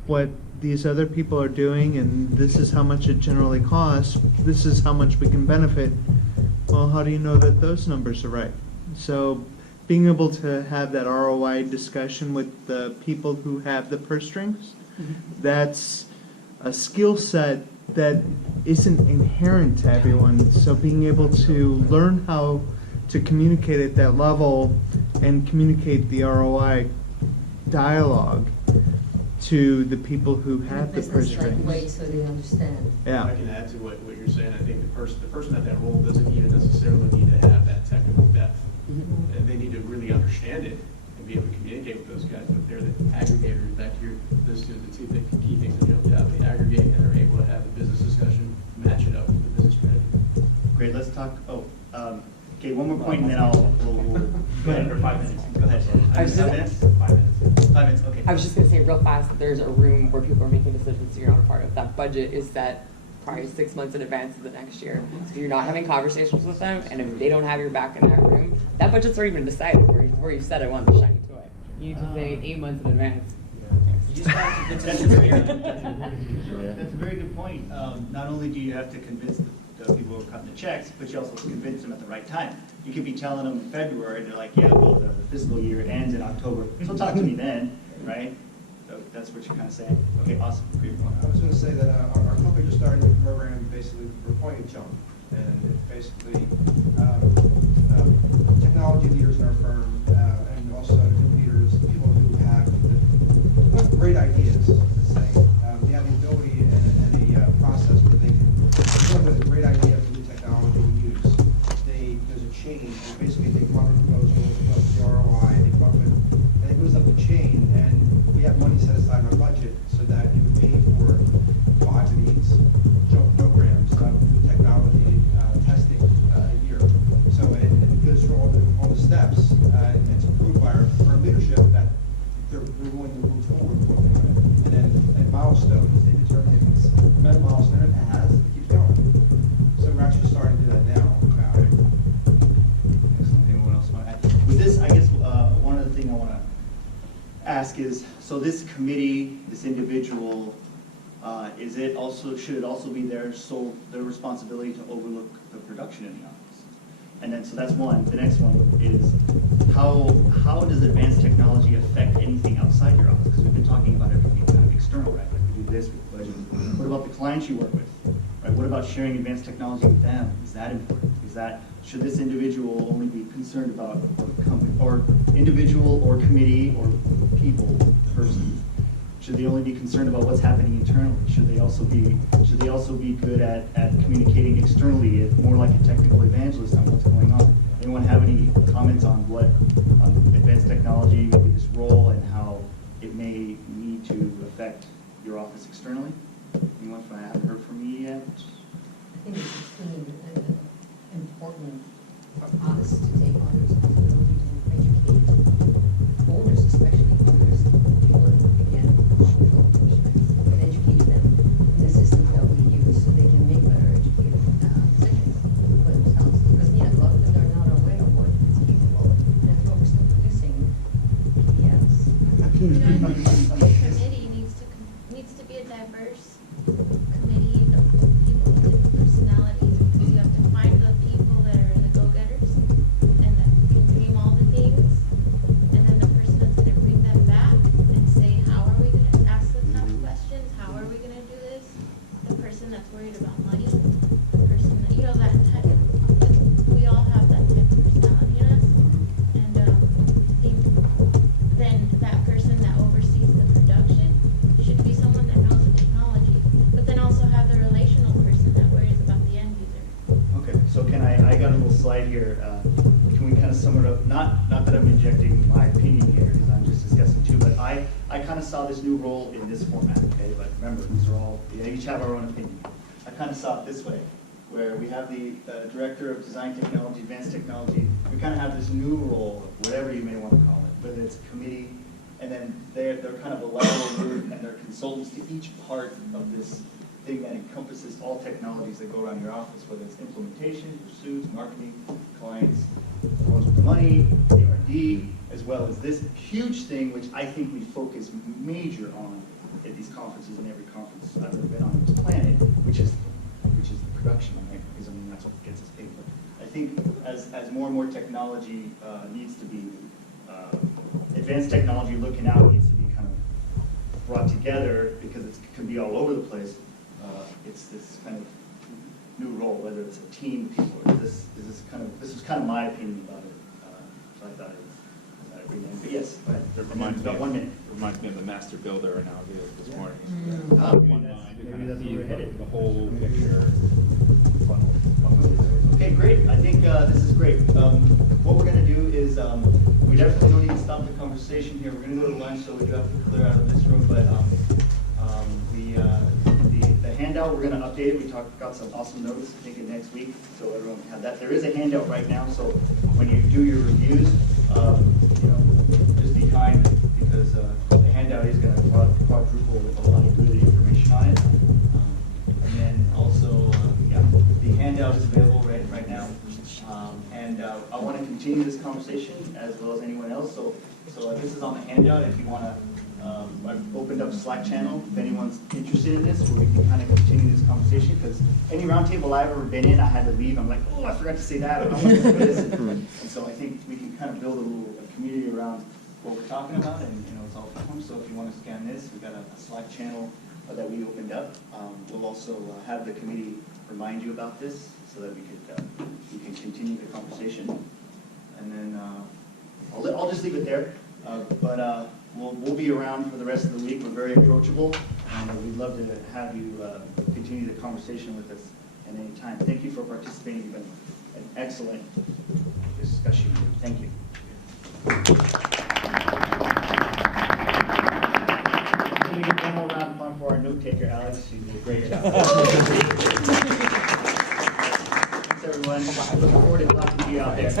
what these other people are doing, and this is how much it generally costs. This is how much we can benefit. Well, how do you know that those numbers are right? So being able to have that ROI discussion with the people who have the purse strings, that's a skill set that isn't inherent to everyone. So being able to learn how to communicate at that level and communicate the ROI dialogue to the people who have the purse strings. Way so they understand. Yeah. I can add to what you're saying. I think the person at that role doesn't even necessarily need to have that technical depth. And they need to really understand it and be able to communicate with those guys. But they're the aggregators. Back to the two key things that jumped out. They aggregate and they're able to have a business discussion, match it up with the business strategy. Great. Let's talk. Okay. One more point, and then we'll go ahead for 5 minutes. Go ahead. 5 minutes. 5 minutes. 5 minutes. Okay. I was just going to say real fast that there's a room where people are making decisions you're not a part of. That budget is set probably 6 months in advance of the next year. So if you're not having conversations with them, and if they don't have your back in that room, that budget's already been decided before you said I want the shiny toy. You need to say 8 months in advance. That's a very good point. Not only do you have to convince the people who are cutting the checks, but you also convince them at the right time. You could be telling them in February, and they're like, yeah, well, the fiscal year ends in October, so talk to me then, right? That's what you're kind of saying? Okay, awesome. Great. I was gonna say that our company just started a program, basically, we're pointing jump. And it's basically technology leaders in our firm, and also new leaders, people who have great ideas, let's say. They have the ability and the process where they can come with a great idea for new technology to use. There's a chain, and basically they come up with proposals, come up with the ROI, they come up with, and it goes up the chain, and we have money set aside in our budget so that it would pay for 5 of these jump programs of new technology testing a year. So it goes through all the steps, and it's approved by our leadership that they're willing to move forward with it. And then at milestones, they determine if it's met a milestone, if it has, it keeps going. So we're actually starting to do that now. Excellent. Anyone else want to add? With this, I guess one other thing I want to ask is, so this committee, this individual, should it also be their responsibility to overlook the production in the office? And then, so that's one. The next one is, how does advanced technology affect anything outside your office? Because we've been talking about everything kind of external, right? Like we do this with budget. What about the clients you work with? Right? What about sharing advanced technology with them? Is that important? Should this individual only be concerned about, or individual or committee or people, persons? Should they only be concerned about what's happening internally? Should they also be good at communicating externally, more like a technical evangelist on what's going on? Anyone have any comments on advanced technology, maybe this role, and how it may need to affect your office externally? Anyone? I haven't heard from you yet. I think it's extremely important for us to take on the responsibility to educate owners, especially owners, people, again, but educate them in the systems that we use so they can make better educated decisions for themselves. Because, yeah, a lot of them are not aware of what is capable, and that's why we're still producing PDFs. The committee needs to be a diverse committee of people with different personalities, because you have to find the people that are the go-getters and that can dream all the things, and then the person that's going to bring them back and say, how are we going to ask the tough questions, how are we going to do this, the person that's worried about money, the person that, that type of, we all have that type of personality in us, and I think then that person that oversees the production should be someone that knows the technology, but then also have the relational person that worries about the end user. Okay, so I got a little slide here. Can we kind of sum it up? Not that I'm injecting my opinion here, because I'm just discussing too, but I kind of saw this new role in this format, okay? But remember, these are all, they each have our own opinion. I kind of saw it this way, where we have the Director of Design Technology, Advanced Technology. We kind of have this new role, whatever you may want to call it, whether it's a committee, and then they're kind of a lateral group, and they're consultants to each part of this thing that encompasses all technologies that go around your office, whether it's implementation, pursuits, marketing, clients, the ones with the money, ARD, as well as this huge thing, which I think we focus major on at these conferences and every conference I've ever been on this planet, which is the production, right? Because I mean that's what gets us paid. But I think as more and more technology needs to be advanced technology looking out needs to be kind of brought together, because it can be all over the place. It's this kind of new role, whether it's a team of people, or this is kind of my opinion about it. So I thought I'd bring it in. But yes, go ahead. It reminds about 1 minute. Reminds me of the master builder analogy of this morning. Maybe that's where we're headed. The whole picture. Okay, great. I think this is great. What we're going to do is we definitely don't need to stop the conversation here. We're going to go to lunch, so we do have to clear out of this room. But the handout, we're going to update it. We got some awesome notes, I think, next week, so everyone can have that. There is a handout right now, so when you do your reviews, just be kind, because the handout is going to quadruple a lot of good information on it. And then also, the handout is available right now. And I want to continue this conversation as well as anyone else. So this is on the handout. If you want to, I've opened up a Slack channel if anyone's interested in this, where we can kind of continue this conversation. Because any roundtable I've ever been in, I had to leave. I'm like, oh, I forgot to say that. Or I want to do this. And so I think we can kind of build a community around what we're talking about, and, it's all from home, so if you want to scan this, we've got a Slack channel that we opened up. We'll also have the committee remind you about this, so that we can continue the conversation. And then, I'll just leave it there, but we'll be around for the rest of the week. We're very approachable, and we'd love to have you continue the conversation with us at any time. Thank you for participating. You've been an excellent discussion. Thank you. Can we get one more round of applause for our note taker, Alex? You did a great job. Thanks, everyone. Look forward to talking to you out there.